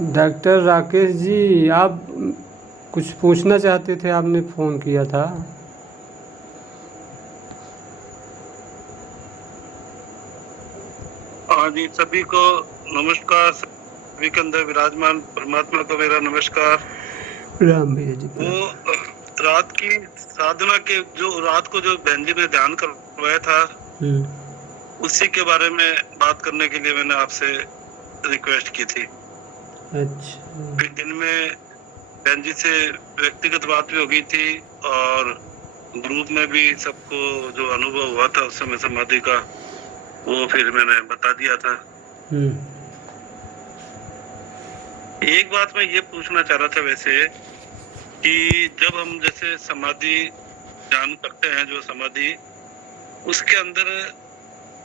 Doctor Rakesh ji, आप कुछ पूछना चाहते थे, आपने फ़ोन किया था। हाँ जी, सभी को नमस्कार। सभी के अंदर विराजमान परमात्मा को मेरा नमस्कार। राम भैया जी वो प्रणाम। रात की साधना के जो रात को जो बहन जी ने ध्यान करवाया था, उसी के बारे में बात करने के लिए मैंने आपसे रिक्वेस्ट की थी। अच्छा। फिर दिन में बहन जी से व्यक्तिगत बात भी हो गई थी और ग्रुप में भी सबको जो अनुभव हुआ था उस समय समाधि का, वो फिर मैंने बता दिया था। एक बात मैं ये पूछना चाह रहा था वैसे कि जब हम जैसे समाधि ध्यान करते हैं, जो समाधि उसके अंदर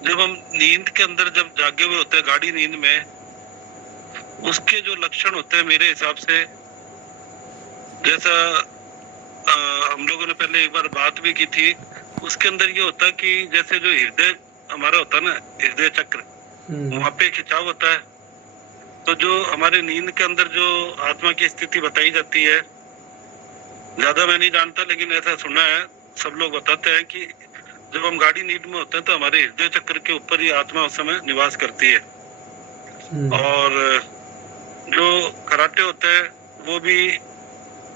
जब हम नींद के अंदर जब जागे हुए होते हैं गाढ़ी नींद में, उसके जो लक्षण होते हैं मेरे हिसाब से, जैसा हम लोगों ने पहले एक बार बात भी की थी, उसके अंदर ये होता है कि जैसे जो हृदय हमारा होता है ना, हृदय चक्र, वहां पे खिंचाव होता है। तो जो हमारे नींद के अंदर जो आत्मा की स्थिति बताई जाती है, ज्यादा मैं नहीं जानता लेकिन ऐसा सुना है, सब लोग बताते हैं कि जब हम गाढ़ी नींद में होते हैं तो हमारे हृदय चक्र के ऊपर ही आत्मा उस समय निवास करती है। और जो खराटे होते हैं वो भी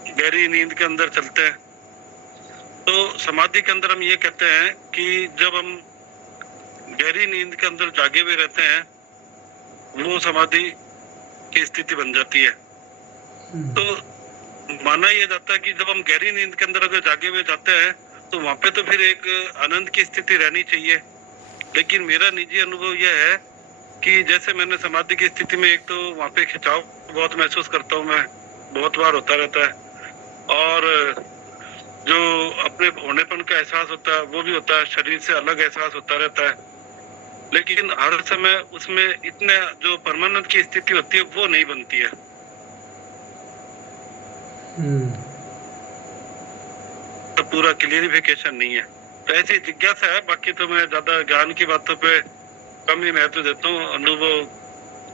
गहरी नींद के अंदर चलते हैं। तो समाधि के अंदर हम ये कहते हैं कि जब हम गहरी नींद के अंदर जागे हुए रहते हैं, वो समाधि की स्थिति बन जाती है। तो माना यह जाता है कि जब हम गहरी नींद के अंदर अगर जागे हुए जाते हैं तो वहां पे तो फिर एक आनंद की स्थिति रहनी चाहिए। लेकिन मेरा निजी अनुभव यह है कि जैसे मैंने समाधि की स्थिति में, एक तो वहां पे खिंचाव बहुत महसूस करता हूँ मैं, बहुत बार होता रहता है, और जो अपने होनेपन का एहसास होता है वो भी होता है, शरीर से अलग एहसास होता रहता है। लेकिन हर समय उसमें इतने जो परमानेंट की स्थिति होती है वो नहीं बनती है। तो पूरा क्लियरिफिकेशन नहीं है। तो ऐसी जिज्ञासा है। बाकी तो मैं ज्यादा ज्ञान की बातों पे कम ही महत्व देता हूँ, अनुभव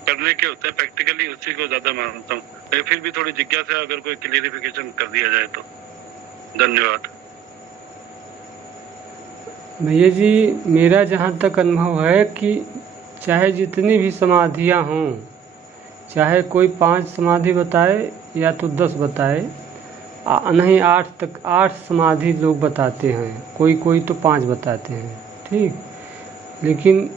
करने के होते हैं प्रैक्टिकली, उसी को ज्यादा मानता हूँ। लेकिन फिर भी थोड़ी जिज्ञासा है, अगर कोई क्लियरिफिकेशन कर दिया जाए तो। धन्यवाद भैया जी। मेरा जहाँ तक अनुभव है कि चाहे जितनी भी समाधियाँ हों, चाहे कोई 5 समाधि बताए या तो 10 बताए, नहीं 8 तक, 8 समाधि लोग बताते हैं, कोई तो 5 बताते हैं, ठीक। लेकिन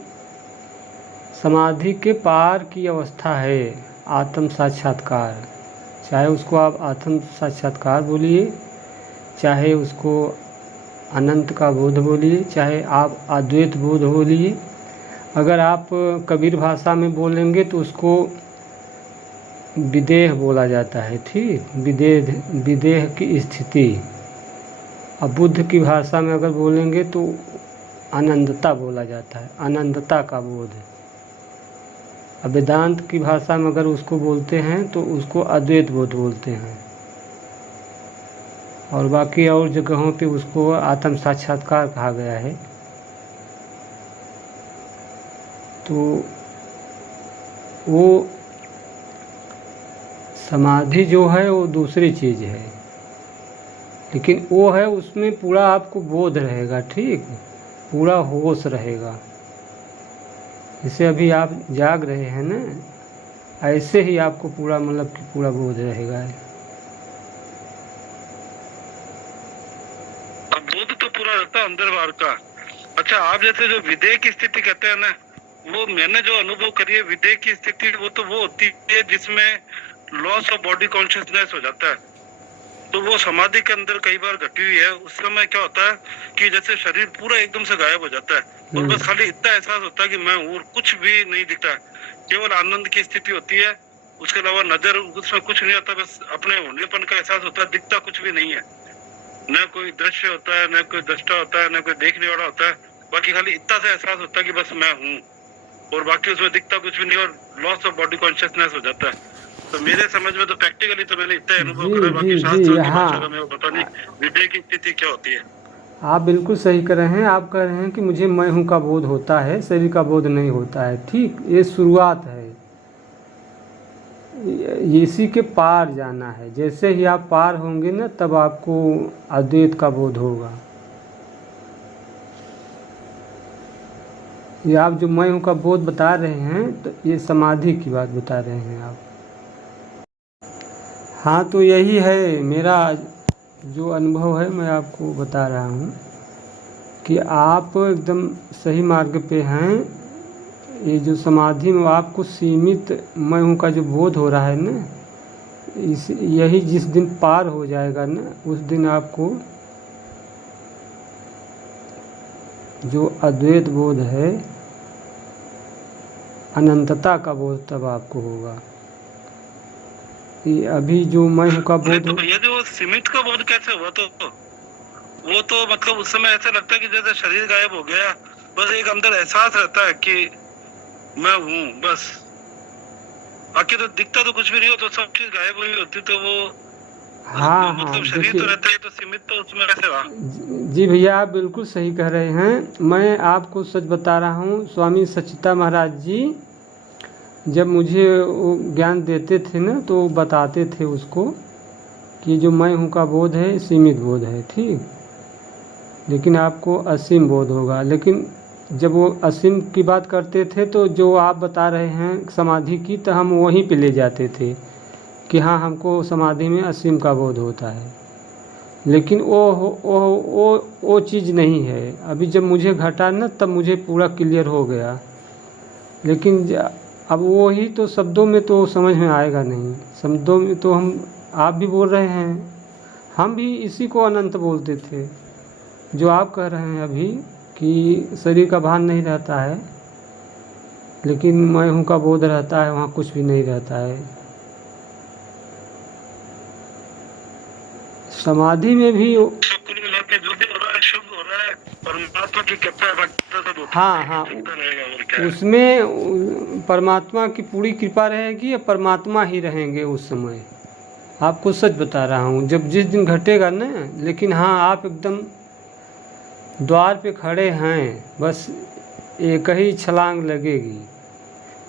समाधि के पार की अवस्था है आत्म साक्षात्कार। चाहे उसको आप आत्म साक्षात्कार बोलिए, चाहे उसको अनंत का बोध बोलिए, चाहे आप अद्वैत बोध बोलिए। अगर आप कबीर भाषा में बोलेंगे तो उसको विदेह बोला जाता है, ठीक। विदेह की स्थिति। अब बुद्ध की भाषा में अगर बोलेंगे तो आनंदता बोला जाता है, आनंदता का बोध। अब वेदांत की भाषा में अगर उसको बोलते हैं तो उसको अद्वैत बोध बोलते हैं, और बाकी और जगहों पे उसको आत्म साक्षात्कार कहा गया है। तो वो समाधि जो है वो दूसरी चीज़ है, लेकिन वो है उसमें पूरा आपको बोध रहेगा, ठीक, पूरा होश रहेगा। जैसे अभी आप जाग रहे हैं ना, ऐसे ही आपको पूरा मतलब कि पूरा बोध रहेगा। बोध तो पूरा रहता है अंदर बाहर का। अच्छा, आप जैसे जो विदेह की स्थिति कहते हैं ना, वो मैंने जो अनुभव करी है विदेह की स्थिति, वो होती है जिसमें लॉस ऑफ बॉडी कॉन्शियसनेस हो जाता है। तो वो समाधि के अंदर कई बार घटी हुई है। उस समय क्या होता है कि जैसे शरीर पूरा एकदम से गायब हो जाता है और बस खाली इतना एहसास होता है कि मैं हूँ, और कुछ भी नहीं दिखता, केवल आनंद की स्थिति होती है। उसके अलावा नजर उसमें कुछ नहीं होता, बस अपने होनेपन का एहसास होता है, दिखता कुछ भी नहीं है, न कोई दृश्य होता है, न कोई दृष्टा होता है, न कोई देखने वाला होता है। बाकी खाली इतना सा एहसास होता है कि बस मैं हूँ, और बाकी उसमें दिखता कुछ भी नहीं, और लॉस ऑफ बॉडी कॉन्शियसनेस हो जाता है। तो मेरे समझ में तो प्रैक्टिकली तो मैंने इतना अनुभव करा, बाकी शास्त्रों की भाषा का मेरे को पता नहीं विदेह की स्थिति क्या होती है। आप बिल्कुल सही कर रहे हैं। आप कह रहे हैं कि मुझे मैं हूँ का बोध होता है, शरीर का बोध नहीं होता है, ठीक। ये शुरुआत है, इसी के पार जाना है। जैसे ही आप पार होंगे ना, तब आपको अद्वैत का बोध होगा। ये आप जो मैं हूँ का बोध बता रहे हैं, तो ये समाधि की बात बता रहे हैं आप। हाँ, तो यही है मेरा जो अनुभव है, मैं आपको बता रहा हूँ कि आप एकदम सही मार्ग पे हैं। ये जो समाधि में आपको सीमित मैं हूँ का जो बोध हो रहा है ना, यही जिस दिन पार हो जाएगा ना, उस दिन आपको जो अद्वैत बोध है, अनंतता का बोध तब आपको होगा। ये अभी जो मैं हूँ का बोध, तो भैया जो सीमित का बोध कैसे हुआ? वो तो मतलब उस समय ऐसा लगता है कि जैसे शरीर गायब हो गया, बस एक अंदर एहसास रहता है कि मैं हूँ, बस। बाकी तो दिखता तो कुछ भी नहीं हो, तो सब चीज गायब हुई होती, तो वो हाँ मतलब शरीर तो रहता है, तो सीमित तो उसमें कैसे रहा? जी भैया, आप बिल्कुल सही कह रहे हैं। मैं आपको सच बता रहा हूँ, स्वामी सच्चिदा महाराज जी जब मुझे वो ज्ञान देते थे ना, तो बताते थे उसको कि जो मैं हूँ का बोध है सीमित बोध है, ठीक, लेकिन आपको असीम बोध होगा। लेकिन जब वो असीम की बात करते थे, तो जो आप बता रहे हैं समाधि की, तो हम वहीं पे ले जाते थे कि हाँ, हमको समाधि में असीम का बोध होता है। लेकिन वो चीज़ नहीं है। अभी जब मुझे घटा ना, तब मुझे पूरा क्लियर हो गया। लेकिन अब वो ही तो शब्दों में तो समझ में आएगा नहीं। शब्दों में तो आप भी बोल रहे हैं, हम भी इसी को अनंत बोलते थे, जो आप कह रहे हैं अभी कि शरीर का भान नहीं रहता है, लेकिन मैं हूँ का बोध रहता है, वहाँ कुछ भी नहीं रहता है। समाधि में भी कुल मिला के जो भी हो रहा है शुभ हो रहा है, परमात्मा की कृपा है। हाँ, उसमें परमात्मा की पूरी कृपा रहेगी, या परमात्मा ही रहेंगे उस समय। आपको सच बता रहा हूँ, जब जिस दिन घटेगा ना, लेकिन हाँ, आप एकदम द्वार पे खड़े हैं, बस एक ही छलांग लगेगी।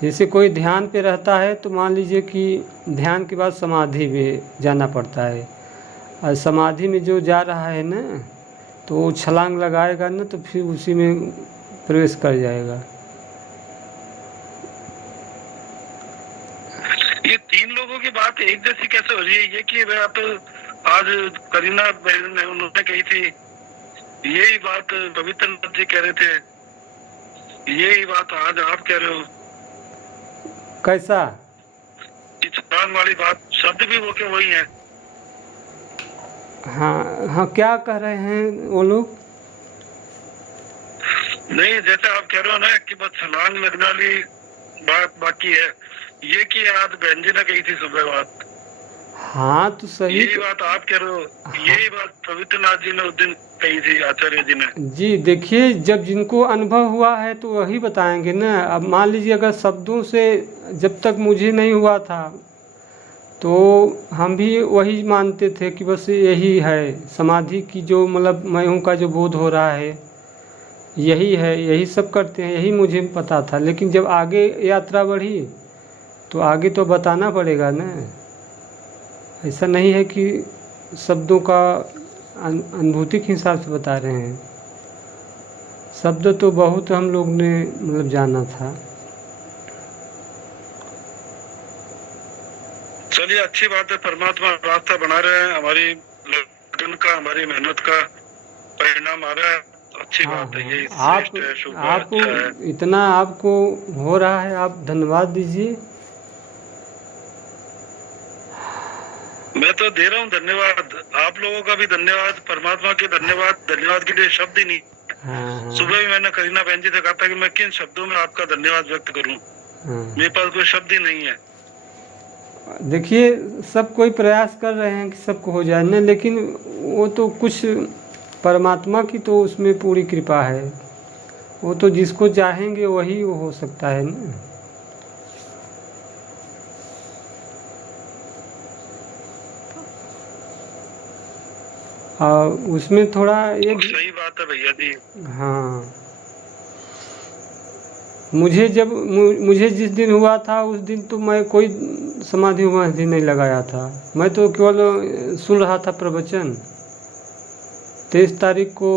जैसे कोई ध्यान पे रहता है, तो मान लीजिए कि ध्यान के बाद समाधि में जाना पड़ता है, और समाधि में जो जा रहा है ना, तो वो छलांग लगाएगा ना, तो फिर उसी में प्रवेश कर जाएगा। ये तीन लोगों की बात एक जैसी कैसे हो रही है? ये कि बात आज करीना बहन ने उन्होंने कही थी, यही बात पवित्रनाथ जी कह रहे थे, यही बात आज आप कह रहे हो। कैसा? छलांग वाली बात, शब्द भी वो के वही है। हाँ, क्या कह रहे हैं वो लोग? नहीं, जैसे आप कह रहे हो ना कि बस छलांग लगने वाली बात बाकी है, ये कि आज बहन जी ने कही थी सुबह बात। हाँ, तो सही, यही बात आप कह रहे हो। यही बात पवित्रनाथ जी ने उस दिन कही थी, आचार्य जी ने। जी देखिए, जब जिनको अनुभव हुआ है तो वही बताएंगे ना। अब मान लीजिए, अगर शब्दों से जब तक मुझे नहीं हुआ था, तो हम भी वही मानते थे कि बस यही है समाधि की, जो मतलब मैं हूँ का जो बोध हो रहा है, यही है, यही सब करते हैं, यही मुझे पता था। लेकिन जब आगे यात्रा बढ़ी, तो आगे तो बताना पड़ेगा ना। ऐसा नहीं है कि शब्दों का अनुभूति के हिसाब से बता रहे हैं। शब्द तो बहुत हम लोग ने मतलब जाना था। चलिए, अच्छी बात है, परमात्मा रास्ता बना रहे हैं, हमारी लगन का, हमारी मेहनत का परिणाम आ रहा है। अच्छी बात है, यही श्रेष्ठ है, शुभ है, आपको अच्छा है। इतना आपको हो रहा है, आप धन्यवाद दीजिए। मैं तो दे रहा हूँ धन्यवाद, आप लोगों का भी धन्यवाद, परमात्मा के धन्यवाद। धन्यवाद के लिए शब्द ही नहीं। हाँ, सुबह भी मैंने करीना बहन जी से कहा था कि मैं किन शब्दों में आपका धन्यवाद व्यक्त करूँ। मेरे पास कोई शब्द ही नहीं है। देखिए, सब कोई प्रयास कर रहे हैं कि सबको हो जाए ना, लेकिन वो तो कुछ परमात्मा की तो उसमें पूरी कृपा है। वो तो जिसको चाहेंगे वही वो हो सकता है ना। और उसमें थोड़ा ये सही बात है भैया जी। हाँ, मुझे जिस दिन हुआ था, उस दिन तो मैं कोई समाधि उमाधि नहीं लगाया था, मैं तो केवल सुन रहा था प्रवचन। 23 तारीख को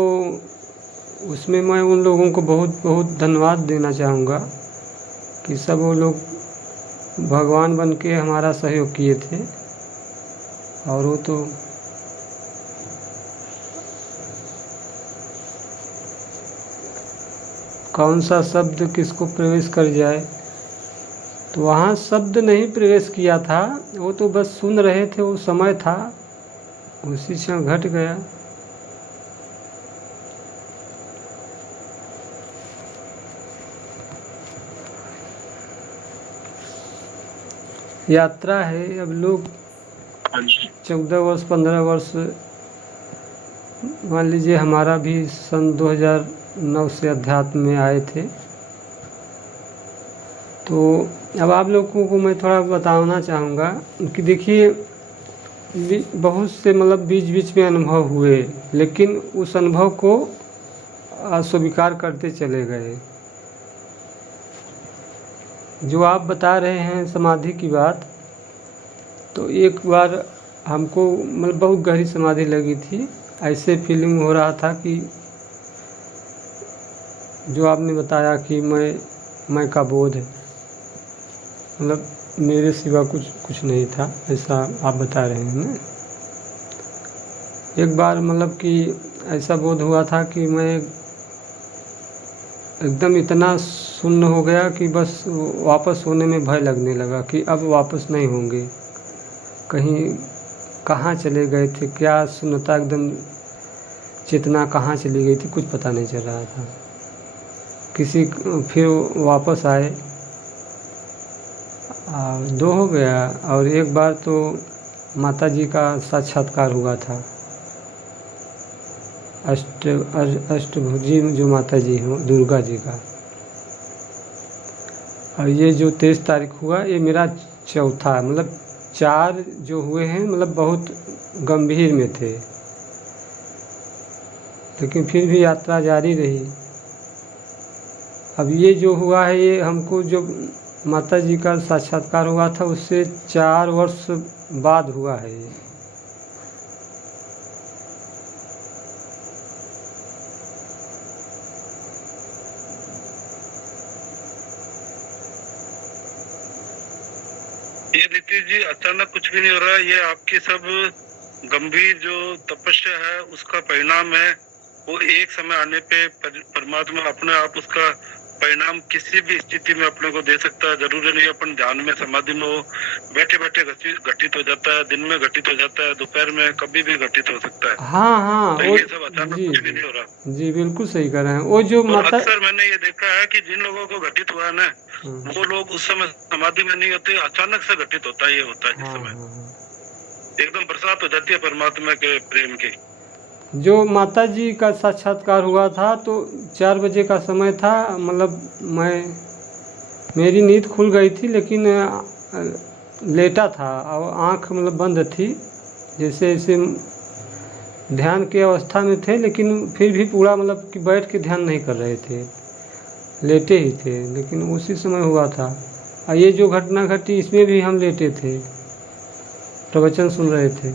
उसमें मैं उन लोगों को बहुत बहुत धन्यवाद देना चाहूँगा कि सब वो लोग भगवान बन के हमारा सहयोग किए थे। और वो तो कौन सा शब्द किसको प्रवेश कर जाए, तो वहाँ शब्द नहीं प्रवेश किया था, वो तो बस सुन रहे थे, वो समय था, उसी क्षण घट गया। यात्रा है, अब लोग 14 वर्ष 15 वर्ष, मान लीजिए हमारा भी सन 2009 से अध्यात्म में आए थे। तो अब आप लोगों को मैं थोड़ा बताना चाहूँगा कि देखिए बहुत से मतलब बीच बीच में अनुभव हुए, लेकिन उस अनुभव को अस्वीकार करते चले गए। जो आप बता रहे हैं समाधि की बात, तो एक बार हमको मतलब बहुत गहरी समाधि लगी थी। ऐसे फीलिंग हो रहा था कि जो आपने बताया कि मैं का बोध है, मतलब मेरे सिवा कुछ नहीं था, ऐसा आप बता रहे हैं ना। एक बार मतलब कि ऐसा बोध हुआ था कि मैं एकदम इतना सुन्न हो गया कि बस वापस होने में भय लगने लगा कि अब वापस नहीं होंगे, कहीं कहाँ चले गए थे, क्या सुन्नता, एकदम चेतना कहाँ चली गई थी, कुछ पता नहीं चल रहा था। फिर वापस आए, 2 हो गया। और एक बार तो माता जी का साक्षात्कार हुआ था, अष्टभुजी जो माता जी हो, दुर्गा जी का। और ये जो 23 तारीख हुआ, ये मेरा चौथा, मतलब 4 जो हुए हैं मतलब बहुत गंभीर में थे, लेकिन फिर भी यात्रा जारी रही। अब ये जो हुआ है, ये हमको जो माता जी का साक्षात्कार हुआ था उससे 4 वर्ष बाद हुआ है ये। ये नीतीश जी अचानक कुछ भी नहीं हो रहा है, ये आपकी सब गंभीर जो तपस्या है उसका परिणाम है। वो एक समय आने पे परमात्मा अपने आप उसका परिणाम किसी भी स्थिति में अपने को दे सकता है। जरूरी नहीं अपन ध्यान में समाधि में हो, बैठे बैठे घटित हो जाता है, दिन में घटित हो जाता है, दोपहर में कभी भी घटित हो सकता है। हाँ, तो ये सब अचानक कुछ भी नहीं हो रहा। जी बिल्कुल सही कह रहे हैं। वो जो माता, अक्सर मैंने ये देखा है कि जिन लोगों को घटित हुआ है ना, वो लोग उस समय समाधि में नहीं होते, अचानक से घटित होता है। ये होता है जिस समय एकदम बरसात हो जाती है परमात्मा के प्रेम की। जो माता जी का साक्षात्कार हुआ था तो 4 बजे का समय था, मतलब मेरी नींद खुल गई थी, लेकिन लेटा था और आँख मतलब बंद थी, जैसे जैसे ध्यान की अवस्था में थे, लेकिन फिर भी पूरा मतलब कि बैठ के ध्यान नहीं कर रहे थे, लेटे ही थे। लेकिन उसी समय हुआ था। और ये जो घटना घटी इसमें भी हम लेटे थे, प्रवचन सुन रहे थे।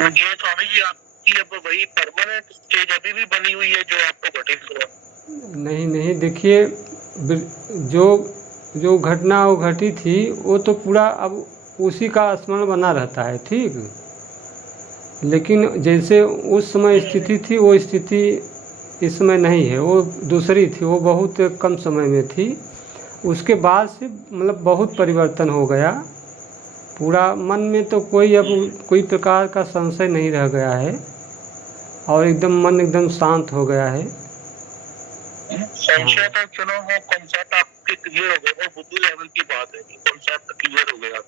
जो स्वामी जी आपकी अब वही परमानेंट स्टेज अभी भी बनी हुई है जो आपको घटित हुआ? नहीं, देखिए जो घटना वो घटी थी वो तो पूरा अब उसी का स्मरण बना रहता है, ठीक। लेकिन जैसे उस समय स्थिति थी वो स्थिति इस समय नहीं है, वो दूसरी थी, वो बहुत कम समय में थी। उसके बाद से मतलब बहुत परिवर्तन हो गया, पूरा मन में तो कोई प्रकार का संशय नहीं रह गया है, और एकदम मन एकदम शांत हो गया है। संशय तो चलो वो कॉन्सेप्ट आपके क्लियर हो गए, वो बुद्धि लेवल की बात है, कॉन्सेप्ट क्लियर हो गया।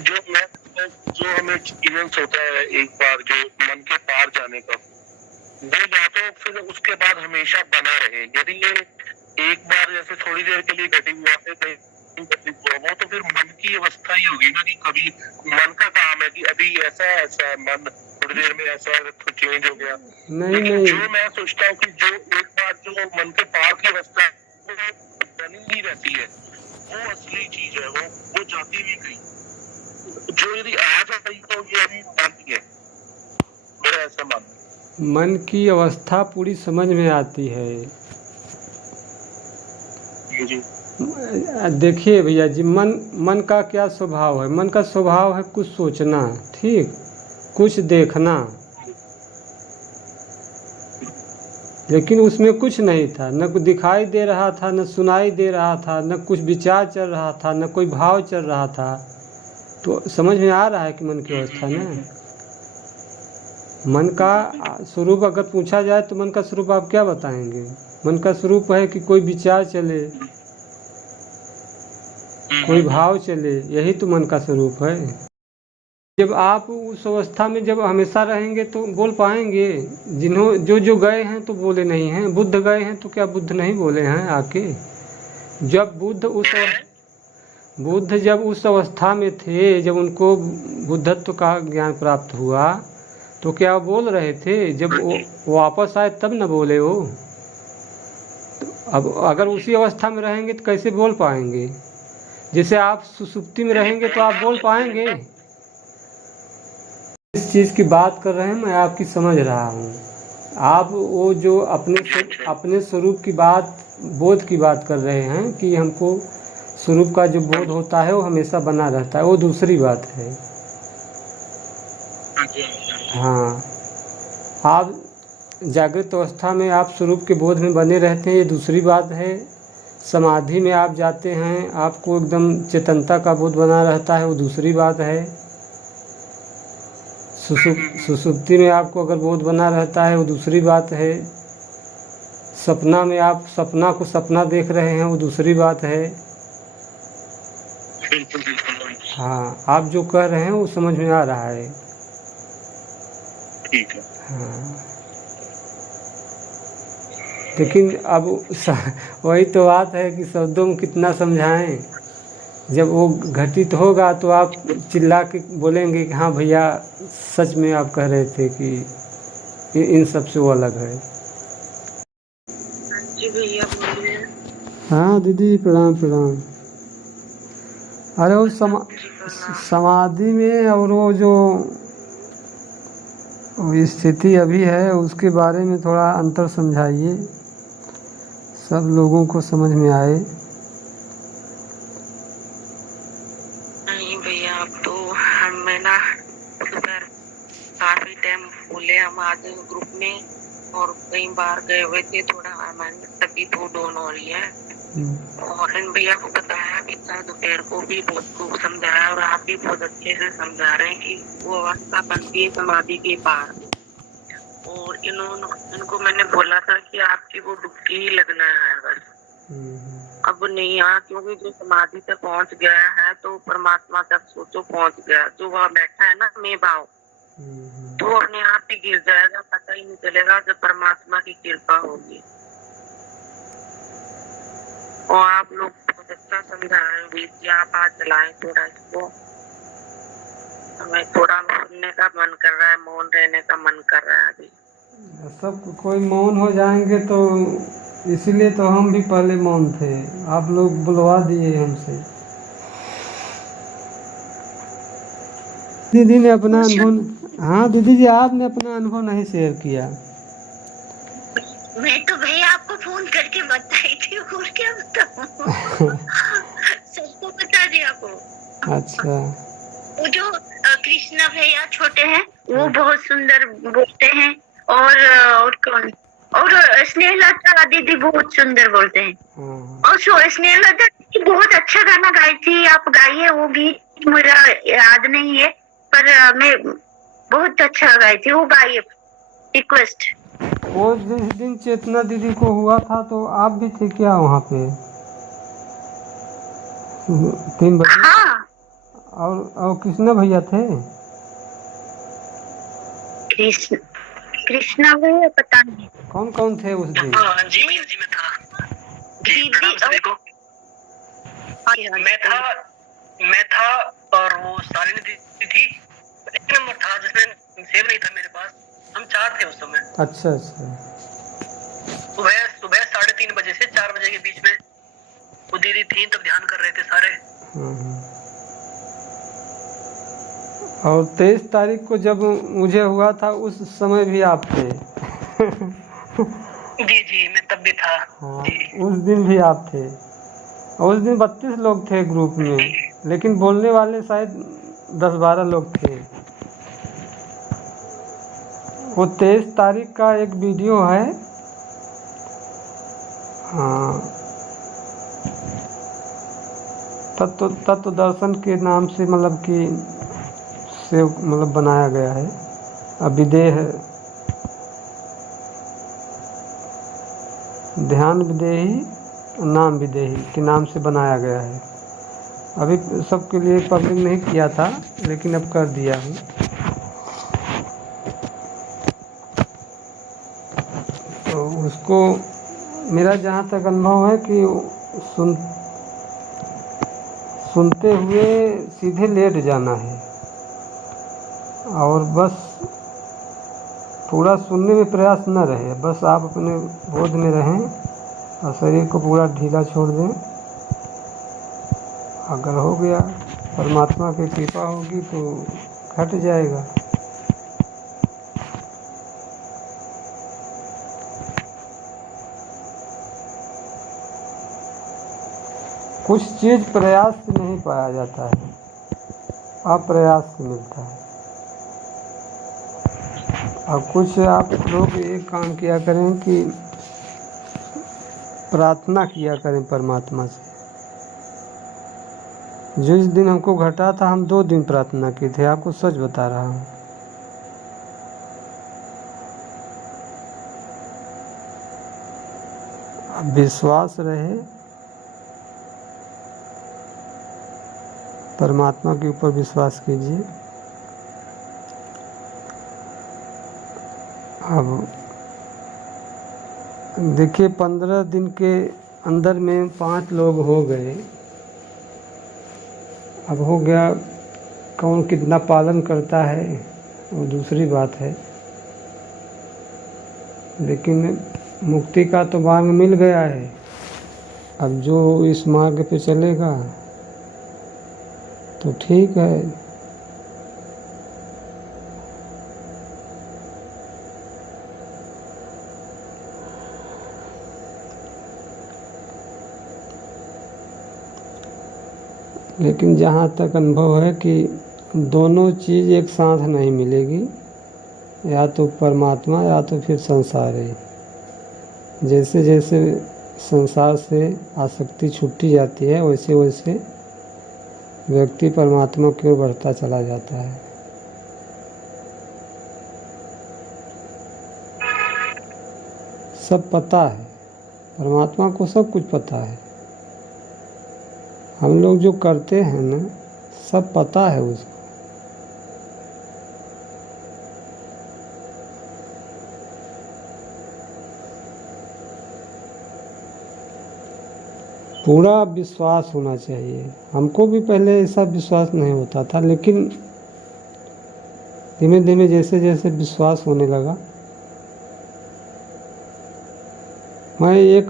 जो हमें एक्सपीरियंस होता है एक बार जो मन के पार जाने का, वो या तो फिर उसके बाद हमेशा बना रहे। यदि ये एक बार जैसे थोड़ी देर के लिए घटी हुआ है वो तो फिर मन की अवस्था ही होगी ना, कि कभी मन का काम है कि अभी ऐसा मन थोड़ी देर में ऐसा तो चेंज हो गया। नहीं। जो मैं सोचता हूँ कि जो एक बार बाद जो मन के पार की अवस्था है वो बनी ही रहती है, वो असली चीज है, वो जाती भी कहीं, जो यदि आ जाती तो ये अभी बाकी है, मेरा ऐसा मानना है। मन की अवस्था पूरी समझ में आती है। जी देखिए भैया जी, मन का क्या स्वभाव है? मन का स्वभाव है कुछ सोचना, ठीक, कुछ देखना, लेकिन उसमें कुछ नहीं था, न कुछ दिखाई दे रहा था, न सुनाई दे रहा था, न कुछ विचार चल रहा था, न कोई भाव चल रहा था। तो समझ में आ रहा है कि मन की अवस्था ना। मन का स्वरूप अगर पूछा जाए तो मन का स्वरूप आप क्या बताएंगे? मन का स्वरूप है कि कोई विचार चले, कोई भाव चले, यही तो मन का स्वरूप है। जब आप उस अवस्था में जब हमेशा रहेंगे तो बोल पाएंगे। जो गए हैं तो बोले नहीं हैं। बुद्ध गए हैं तो क्या बुद्ध नहीं बोले हैं आके? जब बुद्ध जब उस अवस्था में थे, जब उनको बुद्धत्व का ज्ञान प्राप्त हुआ, तो क्या वो बोल रहे थे? जब वो वापस आए तब न बोले वो। तो अब अगर उसी अवस्था में रहेंगे तो कैसे बोल पाएंगे? जैसे आप सुसुप्ति में रहेंगे तो आप बोल पाएंगे? इस चीज़ की बात कर रहे हैं, मैं आपकी समझ रहा हूँ। आप वो जो अपने स्वरूप की बात, बोध की बात कर रहे हैं कि हमको स्वरूप का जो बोध होता है वो हमेशा बना रहता है, वो दूसरी बात है। हाँ, आप जागृत अवस्था में आप स्वरूप के बोध में बने रहते हैं, ये दूसरी बात है। समाधि में आप जाते हैं, आपको एकदम चेतनता का बोध बना रहता है, वो दूसरी बात है। सुसुप्ति में आपको अगर बोध बना रहता है, वो दूसरी बात है। सपना में आप सपना को सपना देख रहे हैं, वो दूसरी बात है। हाँ, आप जो कह रहे हैं वो समझ में आ रहा है। ठीक है। हाँ, लेकिन अब वही तो बात है कि शब्दों में कितना समझाएं। जब वो घटित होगा तो आप चिल्ला के बोलेंगे कि हाँ भैया सच में आप कह रहे थे कि इन सब से वो अलग है। जी भैया बोलिए। हाँ दीदी, प्रणाम प्रणाम। अरे वो समाधि में और वो जो स्थिति अभी है उसके बारे में थोड़ा अंतर समझाइए, सब लोगों को समझ में आए। नहीं भैया, अब तो हमें ना उधर काफी टाइम बोले, हम आज ग्रुप में और कई बार गए हुए थे, थोड़ा हमारी तबीयत वो डाउन हो रही है। और इन भैया को बताया कि दोपहर को भी बहुत खूब समझाया, और आप भी बहुत अच्छे से समझा रहे हैं कि वो अवस्था बनती है समाधि के पार। और इनको मैंने बोला था कि आपकी वो डुबकी ही लगना है बस, अब नहीं यहाँ, क्योंकि जो समाधि तक पहुंच गया है तो परमात्मा तक सोचो पहुंच गया। जो वहाँ बैठा है ना मैं भाव, तो अपने आप ही गिर जाएगा, पता ही नहीं चलेगा जब परमात्मा की कृपा होगी। और आप लोग बहुत अच्छा समझा रहे हैं वीर जी, आप आज चलाएं थोड़ा इसको। हमें थोड़ा सुनने का मन कर रहा है, मौन रहने का मन कर रहा है अभी। सब कोई मौन हो जाएंगे तो इसीलिए तो हम भी पहले मौन थे, आप लोग बुलवा दिए हमसे। दीदी ने अपना अनुभव, हाँ दीदी जी आपने अपना अनुभव नहीं शेयर किया। मैं तो भैया आपको फोन करके बताई थी, और क्या बताऊं। सबको बता दिया आपको। अच्छा, वो जो कृष्णा भैया छोटे हैं वो बहुत सुंदर बोलते हैं, और कौन, और स्नेहलता दीदी बहुत सुंदर बोलते हैं। और स्नेहलता बहुत अच्छा गाना गाई थी, आप गाइए, वो गीत मुझे याद नहीं है पर मैं बहुत अच्छा गाई थी, वो गाइए, रिक्वेस्ट। वो जिस दिन चेतना दीदी को हुआ था तो आप भी थे क्या वहाँ पे 3 बजे? हाँ, और कृष्णा भैया थे? कृष्णा भैया पता नहीं कौन कौन थे उस दिन? जी मैं था। मैं था और वो शालिनी दीदी थी, एक नंबर था जिसमें सेव नहीं था मेरे पास, हम 4 थे उस समय। अच्छा अच्छा। सुबह दीदी थी तब ध्यान कर रहे थे सारे। और 23 तारीख को जब मुझे हुआ था उस समय भी आप थे। जी जी मैं तब भी था। हाँ, जी उस दिन भी आप थे। और उस दिन 32 लोग थे ग्रुप में, लेकिन बोलने वाले शायद 10-12 लोग थे। वो 23 तारीख का एक वीडियो है। हाँ, तत्व दर्शन के नाम से मतलब कि से मतलब बनाया गया है। अभिदेह ध्यान विदेही नाम विदेही के नाम से बनाया गया है। अभी सबके लिए पब्लिक नहीं किया था, लेकिन अब कर दिया हूँ। तो उसको मेरा जहाँ तक अनुभव है कि सुनते हुए सीधे लेट जाना है और बस पूरा सुनने में प्रयास न रहे, बस आप अपने बोध में रहें और शरीर को पूरा ढीला छोड़ दें। अगर हो गया, परमात्मा की कृपा होगी तो घट जाएगा। कुछ चीज़ प्रयास से नहीं पाया जाता है, अप्रयास से मिलता है। और कुछ आप लोग एक काम किया करें कि प्रार्थना किया करें परमात्मा से। जिस दिन हमको घटा था, हम 2 दिन प्रार्थना की थे, आपको सच बता रहा हूँ। अब विश्वास रहे, परमात्मा के ऊपर विश्वास कीजिए। अब देखिए 15 दिन के अंदर में 5 लोग हो गए। अब हो गया, कौन कितना पालन करता है वो दूसरी बात है, लेकिन मुक्ति का तो मार्ग मिल गया है। अब जो इस मार्ग पे चलेगा तो ठीक है। लेकिन जहाँ तक अनुभव है कि दोनों चीज़ एक साथ नहीं मिलेगी, या तो परमात्मा या तो फिर संसार है। जैसे जैसे संसार से आसक्ति छूटती जाती है, वैसे वैसे व्यक्ति परमात्मा की ओर बढ़ता चला जाता है। सब पता है, परमात्मा को सब कुछ पता है। हम लोग जो करते हैं ना, सब पता है उसको। पूरा विश्वास होना चाहिए। हमको भी पहले ऐसा विश्वास नहीं होता था, लेकिन धीमे धीमे जैसे जैसे विश्वास होने लगा। मैं एक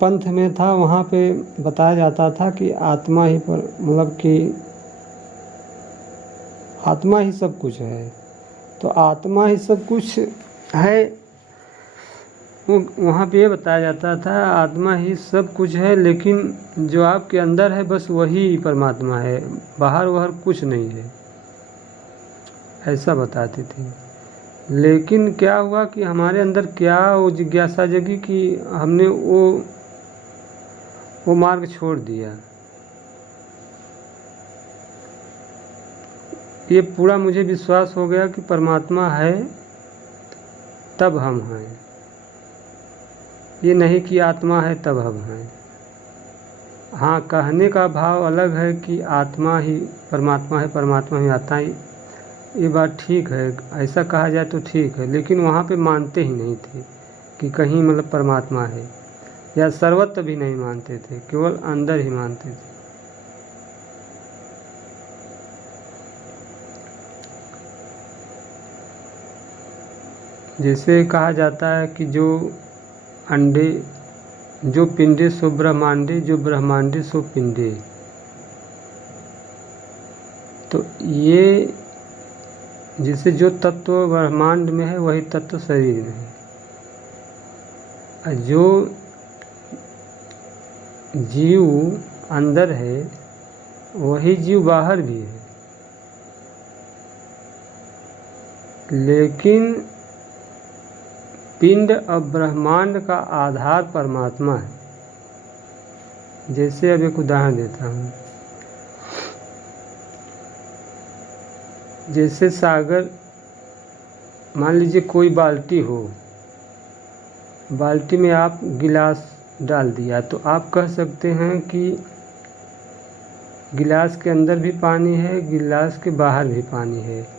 पंथ में था, वहाँ पे बताया जाता था कि आत्मा ही पर मतलब कि आत्मा ही सब कुछ है। तो आत्मा ही सब कुछ है, वो वहाँ पे ये बताया जाता था आत्मा ही सब कुछ है, लेकिन जो आपके अंदर है बस वही परमात्मा है, बाहर वहर कुछ नहीं है, ऐसा बताते थे। लेकिन क्या हुआ कि हमारे अंदर क्या वो जिज्ञासा जगी कि हमने वो मार्ग छोड़ दिया। ये पूरा मुझे विश्वास हो गया कि परमात्मा है तब हम हैं, ये नहीं कि आत्मा है तब हम हैं। हाँ, कहने का भाव अलग है कि आत्मा ही परमात्मा है, परमात्मा ही आत्मा है, ये बात ठीक है, ऐसा कहा जाए तो ठीक है। लेकिन वहाँ पे मानते ही नहीं थे कि कहीं मतलब परमात्मा है, या सर्वत्र भी नहीं मानते थे, केवल अंदर ही मानते थे। जैसे कहा जाता है कि जो अंडे जो पिंडे सो ब्रह्मांडे, जो ब्रह्मांडे सो पिंडे। तो ये जैसे जो तत्व ब्रह्मांड में है वही तत्व शरीर में है, और जो जीव अंदर है वही जीव बाहर भी है। लेकिन पिंड और ब्रह्मांड का आधार परमात्मा है। जैसे अब एक उदाहरण देता हूँ, जैसे सागर, मान लीजिए कोई बाल्टी हो, बाल्टी में आप गिलास डाल दिया, तो आप कह सकते हैं कि गिलास के अंदर भी पानी है, गिलास के बाहर भी पानी है।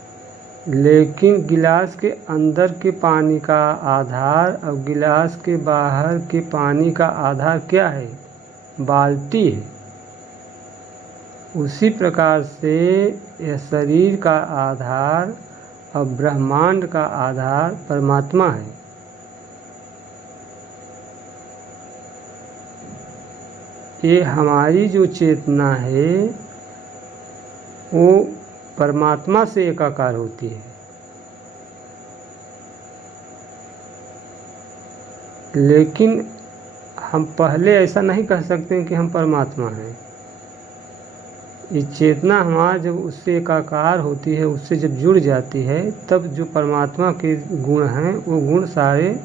लेकिन गिलास के अंदर के पानी का आधार और गिलास के बाहर के पानी का आधार क्या है? बाल्टी है। उसी प्रकार से यह शरीर का आधार और ब्रह्मांड का आधार परमात्मा है। ये हमारी जो चेतना है वो परमात्मा से एकाकार होती है। लेकिन हम पहले ऐसा नहीं कह सकते कि हम परमात्मा हैं। ये चेतना हमारा जब उससे एकाकार होती है, उससे जब जुड़ जाती है, तब जो परमात्मा के गुण हैं वो गुण सारे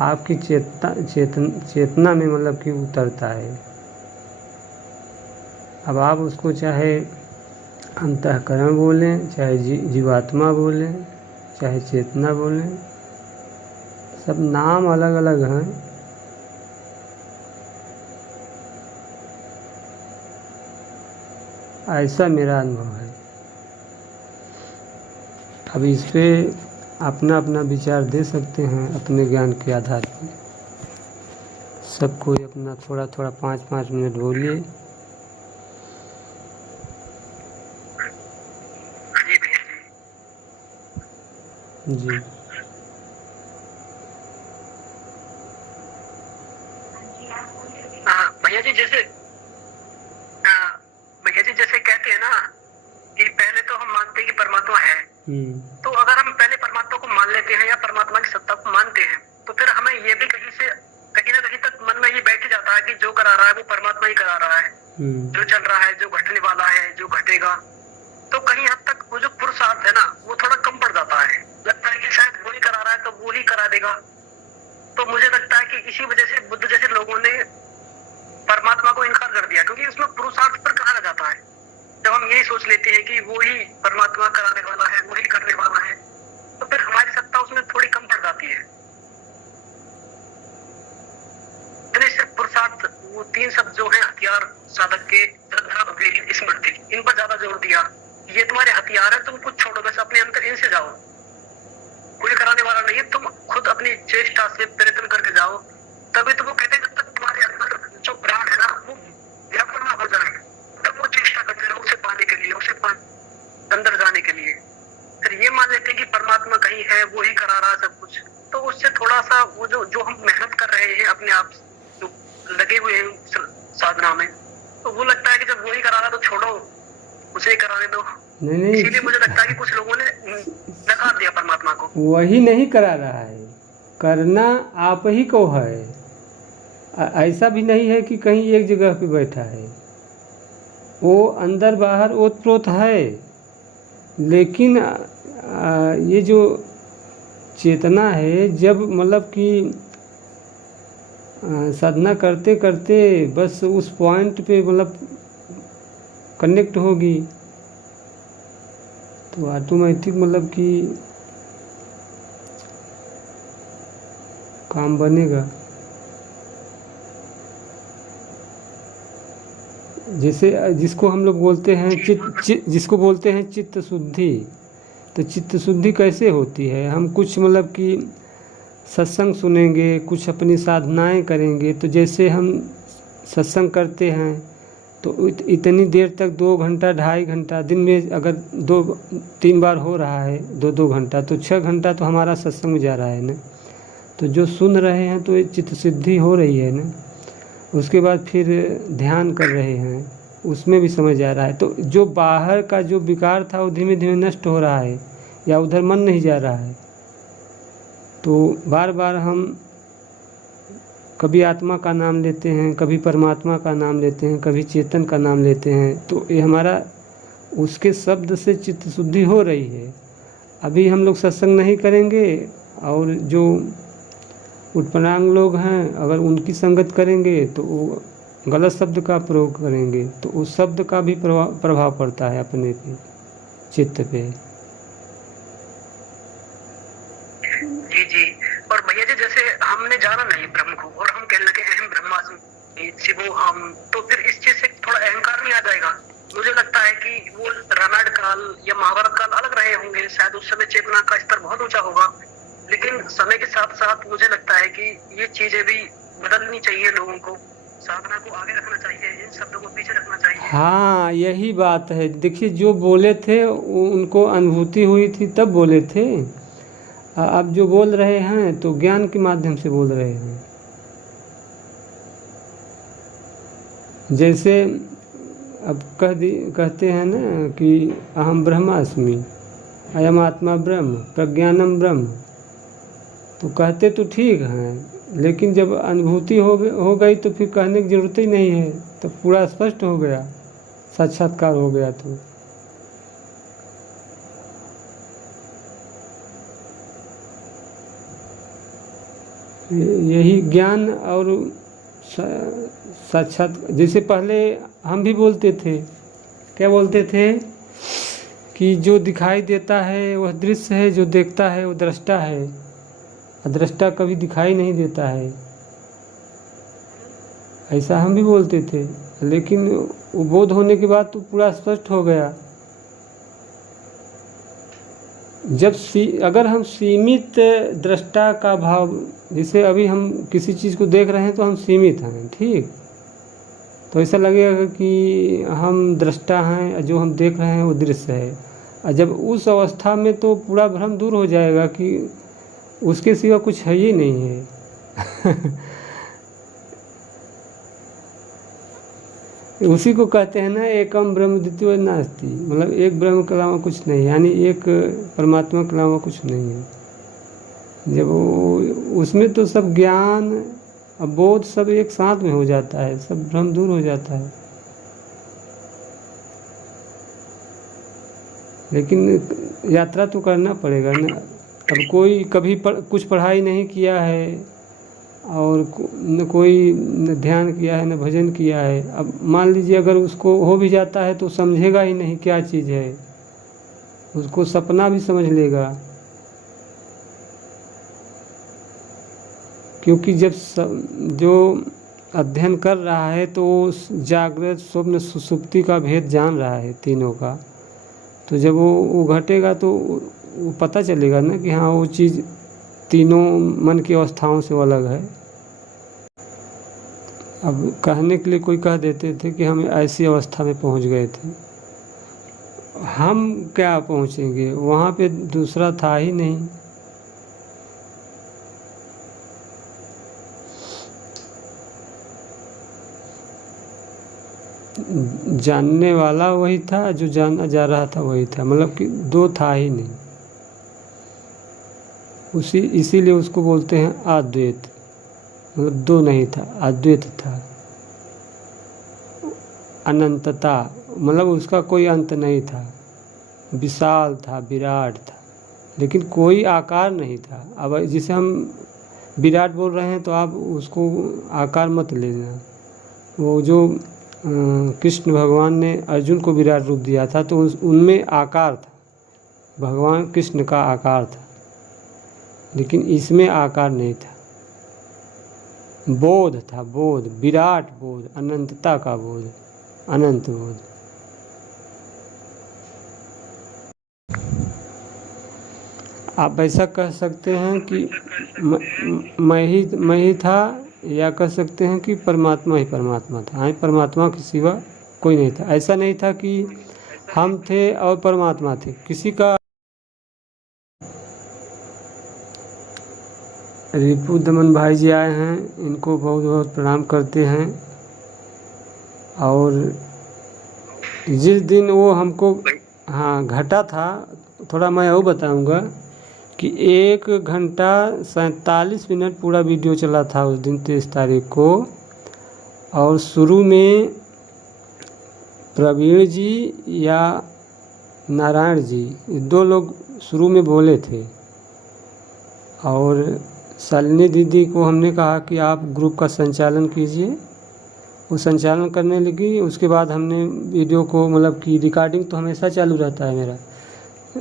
आपकी चेतना में मतलब कि उतरता है। अब आप उसको चाहे अंतःकरण बोलें, चाहे जीवात्मा बोलें, चाहे चेतना बोलें, सब नाम अलग अलग हैं। ऐसा मेरा अनुभव है। अब इस पे अपना अपना विचार दे सकते हैं अपने ज्ञान के आधार पर। सब कोई अपना थोड़ा थोड़ा 5-5 मिनट बोलिए। जी भैया जी, जैसे कहते हैं ना कि पहले तो हम मानते हैं कि परमात्मा है, तो अगर हम पहले परमात्मा को मान लेते हैं या परमात्मा की सत्ता को मानते हैं, तो फिर हमें ये भी कहीं ना कहीं तक मन में ये बैठ जाता है कि जो करा रहा है वो परमात्मा ही करा रहा है। जो चल रहा है, जो घटने वाला है, जो घटेगा, तो कहीं हद तक वो जो पुरुषार्थ है ना वो थोड़ा कम पड़ जाता है। लगता है कि शायद वो ही करा रहा है तो वो ही करा देगा। तो मुझे लगता है कि इसी वजह से बुद्ध जैसे लोगों ने परमात्मा को इनकार कर दिया, क्योंकि उसमें पुरुषार्थ पर कहा जाता है। जब हम यही सोच लेते हैं कि वो ही परमात्मा कराने वाला है, वो ही करने वाला है, तो फिर हमारी सत्ता उसमें थोड़ी कम पड़ जाती है। सिर्फ पुरुषार्थ, वो 3 शब्द जो है हथियार साधक के, श्रद्धा, वीर्य, स्मृति, इन पर ज्यादा जोर दिया। ये तुम्हारे हथियार है, तुम कुछ छोड़ो, बस अपने अंदर इनसे जाओ। कोई कराने वाला नहीं है, तुम खुद अपनी चेष्टा से प्रयत्न करके जाओ। तभी तो वो कहते हैं जब तक तुम्हारे अंदर जो प्राण है ना वो व्याकुल ना हो जाए, तब वो चेष्टा करते रहो उसे पाने के लिए, उसे अंदर जाने के लिए। फिर ये मान लेते हैं कि परमात्मा कहीं है, वो ही करा रहा है सब कुछ। तो उससे थोड़ा सा वो जो हम मेहनत कर रहे हैं अपने आप जो लगे हुए हैं साधना में, तो वो लगता है कि जब वो ही करा रहा तो छोड़ो, उसे ही कराने दो। नहीं, इसीलिए मुझे लगता है कि कुछ लोगों ने नकार दिया परमात्मा को। वही नहीं करा रहा है, करना आप ही को है। ऐसा भी नहीं है कि कहीं एक जगह पे बैठा है, वो अंदर बाहर ओतप्रोत है। लेकिन ये जो चेतना है, जब मतलब कि साधना करते करते बस उस पॉइंट पे मतलब कनेक्ट होगी, तो ऑटोमेटिक मतलब कि काम बनेगा। जैसे जिसको हम लोग बोलते हैं जिसको बोलते हैं चित्त शुद्धि। तो चित्त शुद्धि कैसे होती है? हम कुछ मतलब कि सत्संग सुनेंगे, कुछ अपनी साधनाएं करेंगे। तो जैसे हम सत्संग करते हैं तो इतनी देर तक 2 घंटा 2.5 घंटा, दिन में अगर 2-3 बार हो रहा है 2-2 घंटा, तो 6 घंटा तो हमारा सत्संग में जा रहा है ना। तो जो सुन रहे हैं तो ये चित्त सिद्धि हो रही है ना, उसके बाद फिर ध्यान कर रहे हैं, उसमें भी समझ आ रहा है। तो जो बाहर का जो विकार था वो धीमे धीमे नष्ट हो रहा है, या उधर मन नहीं जा रहा है। तो बार बार हम कभी आत्मा का नाम लेते हैं, कभी परमात्मा का नाम लेते हैं, कभी चेतन का नाम लेते हैं, तो ये हमारा उसके शब्द से चित्त शुद्धि हो रही है। अभी हम लोग सत्संग नहीं करेंगे और जो उत्पन्नांग लोग हैं अगर उनकी संगत करेंगे तो वो गलत शब्द का प्रयोग करेंगे, तो उस शब्द का भी प्रभाव पड़ता है अपने पे, चित्त पे। जी जी। और भैया जी जैसे हमने जाना नहीं ब्रह्म को और हम कहने लगे अहम ब्रह्मास्मि शिवो हम, तो फिर इस चीज से थोड़ा अहंकार नहीं आ जाएगा? मुझे लगता है कि वो रामायण काल या महाभारत काल अलग रहे होंगे, शायद उस समय चेतना का स्तर बहुत ऊंचा होगा, लेकिन समय के साथ साथ मुझे लगता है कि ये चीजें भी बदलनी चाहिए, लोगों को साधना को आगे रखना चाहिए, इन शब्दों को पीछे रखना चाहिए। हाँ यही बात है। देखिए जो बोले थे उनको अनुभूति हुई थी तब बोले थे, अब जो बोल रहे हैं तो ज्ञान के माध्यम से बोल रहे हैं। जैसे अब कहते हैं ना कि अहम ब्रह्मास्मि, अयम आत्मा ब्रह्म, प्रज्ञानम ब्रह्म, तो कहते तो ठीक हैं, लेकिन जब अनुभूति हो गई तो फिर कहने की ज़रूरत ही नहीं है, तो पूरा स्पष्ट हो गया, साक्षात्कार हो गया। तो यही ज्ञान और साक्षात। जैसे पहले हम भी बोलते थे, क्या बोलते थे कि जो दिखाई देता है वह दृश्य है, जो देखता है वो दृष्टा है, दृष्टा कभी दिखाई नहीं देता है, ऐसा हम भी बोलते थे। लेकिन वो बोध होने के बाद तो पूरा स्पष्ट हो गया। जब अगर हम सीमित दृष्टा का भाव, जैसे अभी हम किसी चीज़ को देख रहे हैं तो हम सीमित हैं, ठीक, तो ऐसा लगेगा कि हम दृष्टा हैं, जो हम देख रहे हैं वो दृश्य है। और जब उस अवस्था में तो पूरा भ्रम दूर हो जाएगा कि उसके सिवा कुछ है ही नहीं है। उसी को कहते हैं ना एकम ब्रह्म द्वितीयो नास्ति, मतलब एक ब्रह्म के अलावा कुछ नहीं, यानी एक परमात्मा के अलावा कुछ नहीं है। जब वो उसमें तो सब ज्ञान और बोध सब एक साथ में हो जाता है, सब भ्रम दूर हो जाता है। लेकिन यात्रा तो करना पड़ेगा ना। अब कोई कभी कुछ पढ़ाई नहीं किया है और न कोई न ध्यान किया है न भजन किया है, अब मान लीजिए अगर उसको हो भी जाता है तो समझेगा ही नहीं क्या चीज़ है, उसको सपना भी समझ लेगा। क्योंकि जब जो अध्ययन कर रहा है तो जागृत स्वप्न सुषुप्ति का भेद जान रहा है तीनों का, तो जब वो घटेगा तो वो पता चलेगा ना कि हाँ वो चीज़ तीनों मन की अवस्थाओं से अलग है। अब कहने के लिए कोई कह देते थे कि हम ऐसी अवस्था में पहुंच गए थे, हम क्या पहुंचेंगे, वहाँ पे दूसरा था ही नहीं। जानने वाला वही था, जो जाना जा रहा था वही था, मतलब कि दो था ही नहीं। इसीलिए उसको बोलते हैं अद्वैत, मतलब दो नहीं था, अद्वैत था। अनंतता मतलब उसका कोई अंत नहीं था, विशाल था, विराट था, लेकिन कोई आकार नहीं था। अब जिसे हम विराट बोल रहे हैं तो आप उसको आकार मत लेना। वो जो कृष्ण भगवान ने अर्जुन को विराट रूप दिया था तो उनमें आकार था, भगवान कृष्ण का आकार था, लेकिन इसमें आकार नहीं था। बोध था, बोध, विराट बोध, अनंतता का बोध, अनंत बोध। आप ऐसा कह सकते हैं कि मैं ही था, या कह सकते हैं कि परमात्मा ही परमात्मा था। हाँ, परमात्मा के सिवा कोई नहीं था। ऐसा नहीं था कि हम थे और परमात्मा थे, किसी का रिपु दमन भाई जी आए हैं, इनको बहुत बहुत प्रणाम करते हैं। और जिस दिन वो हमको घटा था, थोड़ा मैं और बताऊंगा कि 1 घंटा 47 मिनट पूरा वीडियो चला था उस दिन 23 तारीख को। और शुरू में प्रवीण जी या नारायण जी, 2 लोग शुरू में बोले थे। और शालिनी दीदी को हमने कहा कि आप ग्रुप का संचालन कीजिए, वो संचालन करने लगी। उसके बाद हमने वीडियो को मतलब कि रिकॉर्डिंग तो हमेशा चालू रहता है मेरा,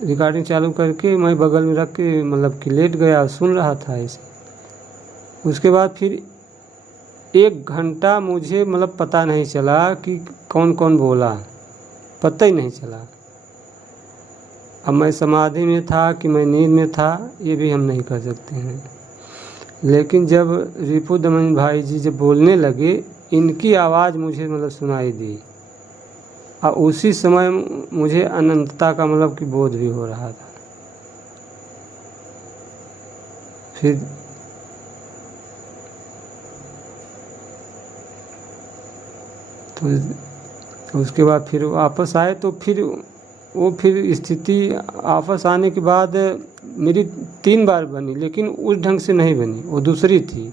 रिकॉर्डिंग चालू करके मैं बगल में रख के मतलब कि लेट गया, सुन रहा था ऐसे। उसके बाद फिर 1 घंटा मुझे मतलब पता नहीं चला कि कौन कौन बोला, पता ही नहीं चला। अब मैं समाधि में था कि मैं नींद में था, ये भी हम नहीं कर सकते हैं। लेकिन जब रिपु दमन भाई जी जब बोलने लगे, इनकी आवाज़ मुझे मतलब सुनाई दी, और उसी समय मुझे अनंतता का मतलब कि बोध भी हो रहा था। फिर तो उसके बाद फिर वापस आए, तो फिर स्थिति वापस आने के बाद मेरी 3 बार बनी, लेकिन उस ढंग से नहीं बनी, वो दूसरी थी।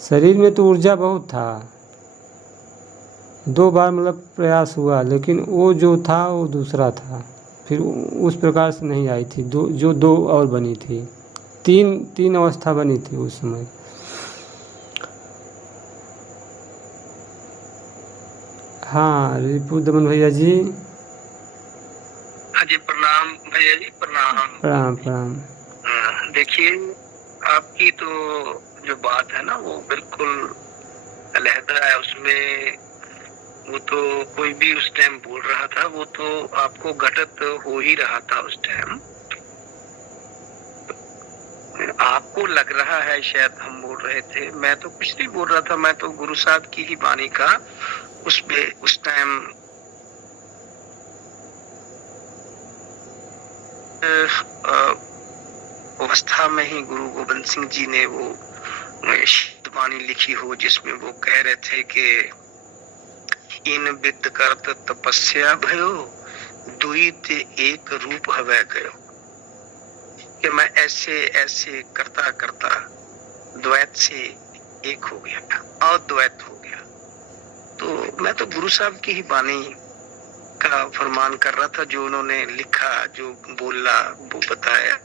शरीर में तो ऊर्जा बहुत था, 2 बार मतलब प्रयास हुआ, लेकिन वो जो था वो दूसरा था। फिर उस प्रकार से नहीं आई थी, जो 2 और बनी थी। 3 अवस्था बनी थी उस समय। हाँ रिपु दमन भैया जी, हाँ जी, प्रणाम भैया जी, प्रणाम। प्रणाम प्रणाम। देखिए, आपकी तो जो बात है ना वो बिल्कुल अलहदा है। उसमें वो तो कोई भी उस टाइम बोल रहा था, वो तो आपको घटित हो ही रहा था उस टाइम। आपको लग रहा है शायद हम बोल रहे थे, मैं तो कुछ नहीं बोल रहा था। मैं तो गुरु साहब की ही वाणी का उस टाइम अवस्था में ही गुरु गोविंद सिंह जी ने वो वाणी लिखी हो, जिसमें वो कह रहे थे कि इन विद करत तपस्या भयो, द्वैत एक रूप हवै गयो। कि मैं ऐसे ऐसे करता करता द्वैत से एक हो गया, अद्वैत हो गया। तो मैं तो गुरु साहब की ही वाणी का फरमान कर रहा था, जो उन्होंने लिखा, जो बोला, वो बताया।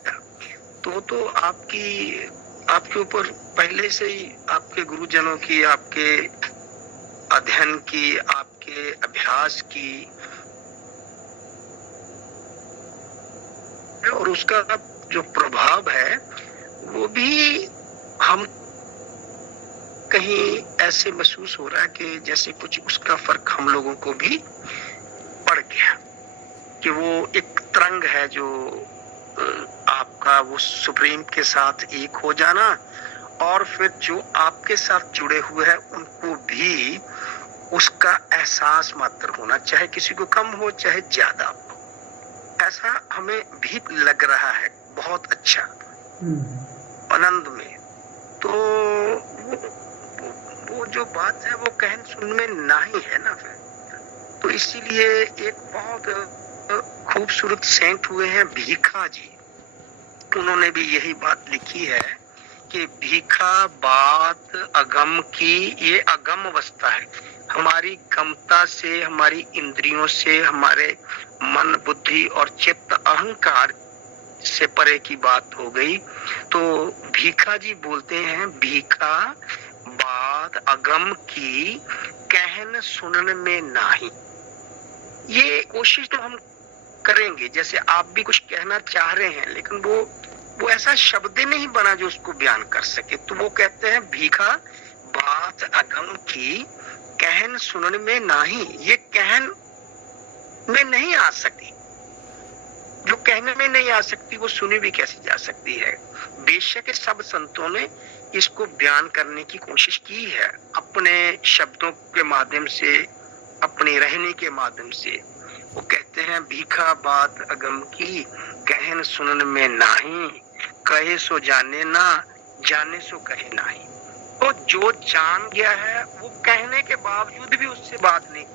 तो आपके ऊपर पहले से ही आपके गुरुजनों की, आपके अध्ययन की, आपके अभ्यास की, और उसका जो प्रभाव है वो भी हम कहीं ऐसे महसूस हो रहा है कि जैसे कुछ उसका फर्क हम लोगों को भी पड़ गया, कि वो एक तरंग है जो आपका वो सुप्रीम के साथ एक हो जाना, और फिर जो आपके साथ जुड़े हुए हैं उनको भी उसका एहसास मात्र होना, चाहे किसी को कम हो चाहे ज्यादा हो। ऐसा हमें भी लग रहा है बहुत अच्छा आनंद में। तो वो जो बात है वो कहन सुन में नहीं है ना। फिर तो इसीलिए एक बहुत खूबसूरत सेंट हुए हैं भीखा जी, उन्होंने भी यही बात लिखी है कि भीखा बात अगम की, ये अगम अवस्था है। हमारी गमता से, हमारी इंद्रियों से, हमारे मन बुद्धि और चित्त अहंकार से परे की बात हो गई। तो भीखा जी बोलते हैं, भीखा बात अगम की, कहन सुनन में नाही। ये कोशिश तो हम करेंगे, जैसे आप भी कुछ कहना चाह रहे हैं, लेकिन वो ऐसा शब्द नहीं बना जो उसको बयान कर सके। तो वो कहते हैं भीखा बात अगम की, कहन सुनन में नाही। ये कहन में नहीं आ सकती, जो कहने में नहीं आ सकती वो सुनी भी कैसे जा सकती है। बेशक सब संतों ने इसको बयान करने की कोशिश की है, अपने शब्दों के माध्यम से, अपने रहने के माध्यम से। वो कहते हैं भीखा बात अगम की, कहन सुनन में नाही, कहे सो जाने ना, जाने सो कहे नहीं। तो जो जान गया है वो कहने के बावजूद भी उससे बात नहीं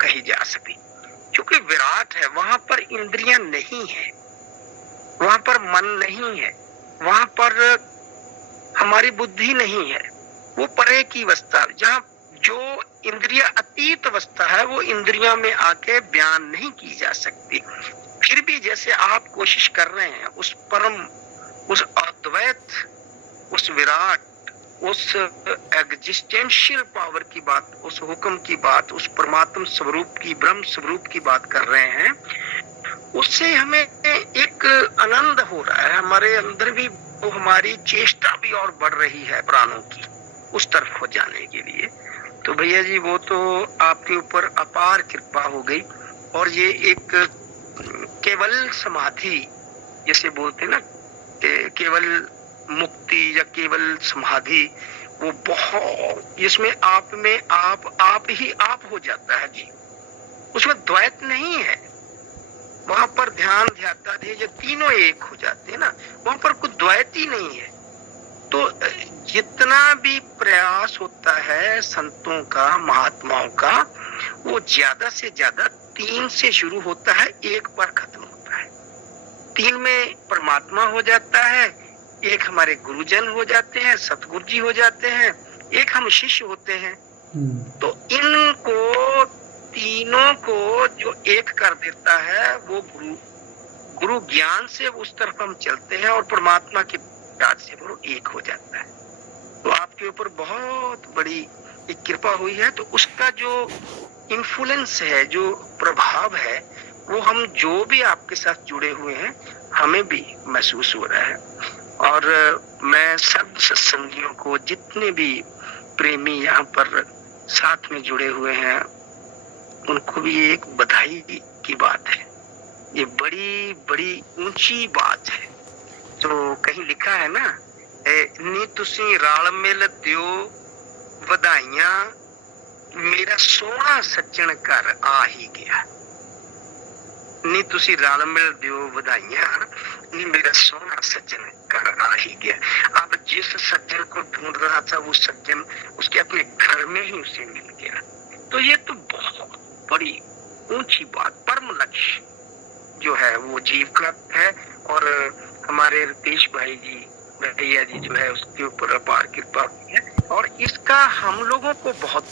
कही जा सकी, क्योंकि विराट है, वहां पर इंद्रियां नहीं है, वहां पर मन नहीं है, वहां पर हमारी बुद्धि नहीं है, वो परे की अवस्था, जहाँ जो इंद्रिय अतीत अवस्था है वो इंद्रियों में आके बयान नहीं की जा सकती। फिर भी जैसे आप कोशिश कर रहे हैं उस परम, उस अद्वैत, उस विराट, उस एग्जिस्टेंशियल पावर की बात, उस हुक्म की बात, उस परमात्म स्वरूप की, ब्रह्म स्वरूप की बात कर रहे हैं, उससे हमें एक आनंद हो रहा है, हमारे अंदर भी वो हमारी चेष्टा भी और बढ़ रही है प्राणों की उस तरफ हो जाने के लिए। तो भैया जी वो तो आपके ऊपर अपार कृपा हो गई। और ये एक केवल समाधि जैसे बोलते ना कि केवल मुक्ति या केवल समाधि, वो बहुत इसमें आप में आप ही आप हो जाता है जी, उसमें द्वैत नहीं है। वहां पर ध्यान ध्याता ये तीनों एक हो जाते हैं ना, वहां पर कुछ द्वैत ही नहीं है। तो जितना भी प्रयास होता है संतों का, महात्माओं का, वो ज्यादा से ज्यादा 3 से शुरू होता है, 1 पर खत्म होता है। 3 में परमात्मा हो जाता है, 1 हमारे गुरुजन हो जाते हैं, सतगुरु जी हो जाते हैं, 1 हम शिष्य होते हैं। तो इनको तीनों को जो एक कर देता है वो गुरु ज्ञान से उस तरफ हम चलते हैं और परमात्मा की याद से वो एक हो जाता है। तो आपके ऊपर बहुत बड़ी एक कृपा हुई है। तो उसका जो इन्फ्लुएंस है, जो प्रभाव है, वो हम जो भी आपके साथ जुड़े हुए हैं हमें भी महसूस हो रहा है। और मैं सब सत्संगियों को, जितने भी प्रेमी यहाँ पर साथ में जुड़े हुए हैं, उनको भी एक बधाई की बात है। ये बड़ी बड़ी ऊंची बात है। तो कहीं लिखा है ना, नी तुसी राल मिल दियो ਵਧਾਈਆਂ, मेरा सोना सज्जन घर आ ही गया। नी तुसी रल मिल दियो ਵਧਾਈਆਂ, नी मेरा सोना सज्जन घर आ ही गया। अब जिस सज्जन को ढूंढ रहा था वो सज्जन उसके अपने घर में ही उसे मिल गया। तो ये तो बहुत बड़ी ऊंची बात, परम लक्ष्य जो है वो जीव का है। और हमारे रितेश भाई जी, भैया जी जो है उसके ऊपर अपार कृपा हुई है। और इसका हम लोगों को बहुत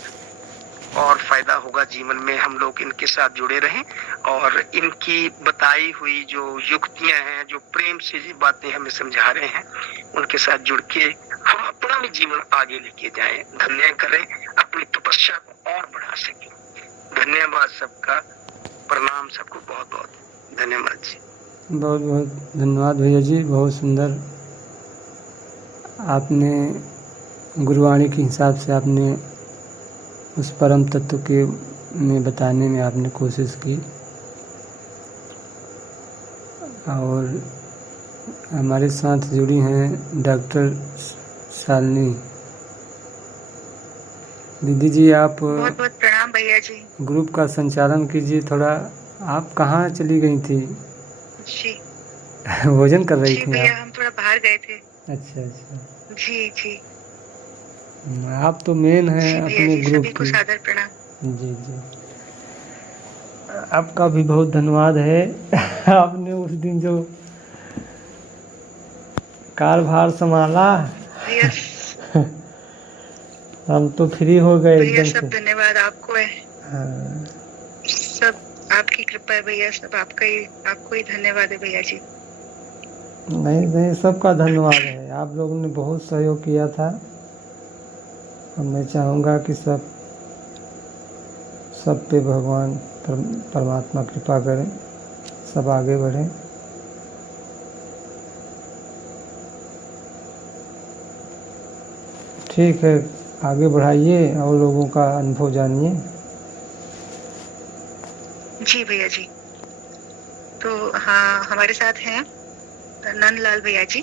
और फायदा होगा जीवन में। हम लोग इनके साथ जुड़े रहें और इनकी बताई हुई जो युक्तियां हैं, जो प्रेम से बातें हमें समझा रहे हैं, उनके साथ जुड़ के हम अपना भी जीवन आगे लेके जाएं, धन्य करें, अपनी तपस्या को और बढ़ा सकें। धन्यवाद सबका, प्रणाम सबको, बहुत बहुत धन्यवाद जी। बहुत बहुत धन्यवाद भैया जी। बहुत सुंदर आपने गुरुवाणी के हिसाब से आपने उस परम तत्व के में बताने में आपने कोशिश की। और हमारे साथ जुड़ी हैं डॉक्टर शालिनी दीदी जी। आप बहुत बहुत प्रणाम भैया जी। ग्रुप का संचालन कीजिए थोड़ा। आप कहाँ चली गई थी? जी भोजन कर रही जी थी भैया, आप? हम थोड़ा बाहर गए थे। अच्छा अच्छा। जी जी आप तो मेन हैं जी भैया अपने जी, ग्रुप सभी को की। सादर प्रणाम। जी जी, आपका भी बहुत धन्यवाद है। आपने उस दिन जो कार्यभार संभाला, भैया हम तो फ्री हो गए भैया, एकदम सब से। धन्यवाद आपको है। हाँ, सब आपकी कृपा है भैया, सब आपको ही धन्यवाद है भैया जी। नहीं नहीं, सबका धन्यवाद है। आप लोगों ने बहुत सहयोग किया था और मैं चाहूँगा कि सब पे भगवान परमात्मा कृपा करें, सब आगे बढ़ें। ठीक है, आगे बढ़ाइए और लोगों का अनुभव जानिए। जी भैया जी। तो हाँ, हमारे साथ हैं नंदलाल भैया जी।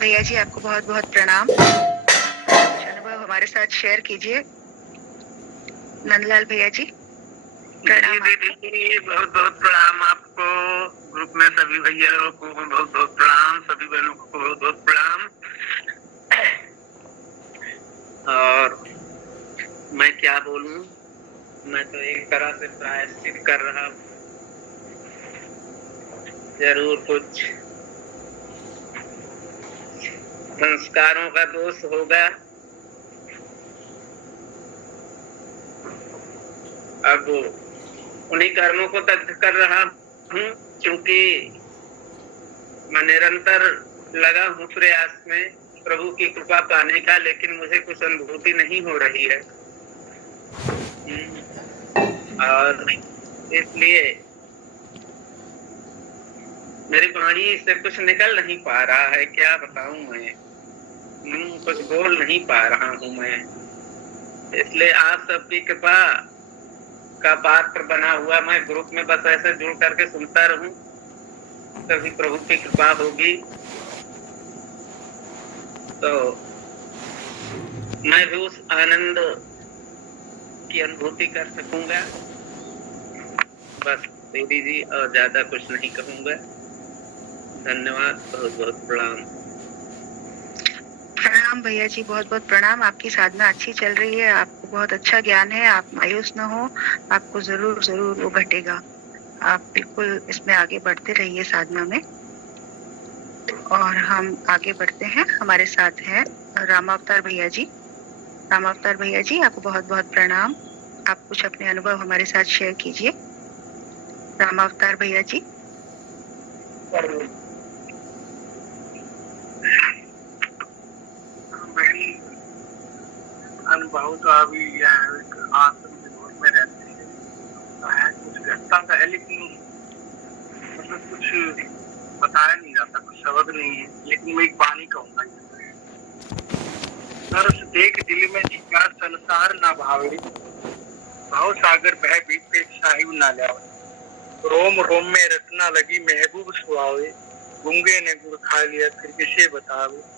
भैया जी आपको बहुत बहुत प्रणाम। अनुभव हमारे साथ शेयर कीजिए। नंदलाल भैया जी प्रणाम। दीदी बहुत बहुत प्रणाम आपको। ग्रुप में सभी भैया को बहुत बहुत प्रणाम, सभी बहनों को बहुत बहुत प्रणाम। तो एक तरह से प्रायश्चित कर रहा हूँ। जरूर कुछ संस्कारों का दोष होगा। अब उन्हीं कर्मों को दग्ध कर रहा हूँ, क्योंकि मैं निरंतर लगा हूँ प्रयास में प्रभु की कृपा पाने का, लेकिन मुझे कुछ अनुभूति नहीं हो रही है। और इसलिए मेरी वाणी से कुछ निकल नहीं पा रहा है। क्या बताऊं मैं, कुछ बोल नहीं पा रहा हूं मैं। इसलिए आप सबकी कृपा का पात्र बना हुआ मैं ग्रुप में बस ऐसे जुड़ करके सुनता रहूं, तभी प्रभु की कृपा होगी। तो मैं भी उस आनंद की अनुभूति कर सकूंगा। बस देवी जी, और ज्यादा कुछ नहीं कहूंगा। धन्यवाद, बहुत बहुत प्रणाम। प्रणाम भैया जी, बहुत बहुत प्रणाम। आपकी साधना अच्छी चल रही है, आपको बहुत अच्छा ज्ञान है, आप मायूस न हो, आपको जरूर जरूर वो घटेगा। आप बिल्कुल इसमें आगे बढ़ते रहिए साधना में। और हम आगे बढ़ते हैं, हमारे साथ हैं रामावतार भैया जी। रामावतार भैया जी, आपको बहुत बहुत प्रणाम। आप कुछ अपने अनुभव हमारे साथ शेयर कीजिए। रामावतार भैया जी। अनुभव तो अभी यह आश्रम के घर में रहते हैं, कुछ घटता तो है, लेकिन मतलब कुछ बताया नहीं जाता, कुछ शब्द नहीं है। लेकिन मैं एक वाणी कहूंगा, नरस देख दिल में जिज्ञास संसार ना भावे, भाव सागर बह बीते साहिब ना लावे, रोम रोम में रत्ना लगी महबूब सुहावे, गूंगे ने गुड़ खा लिया फिर किसे बतावे,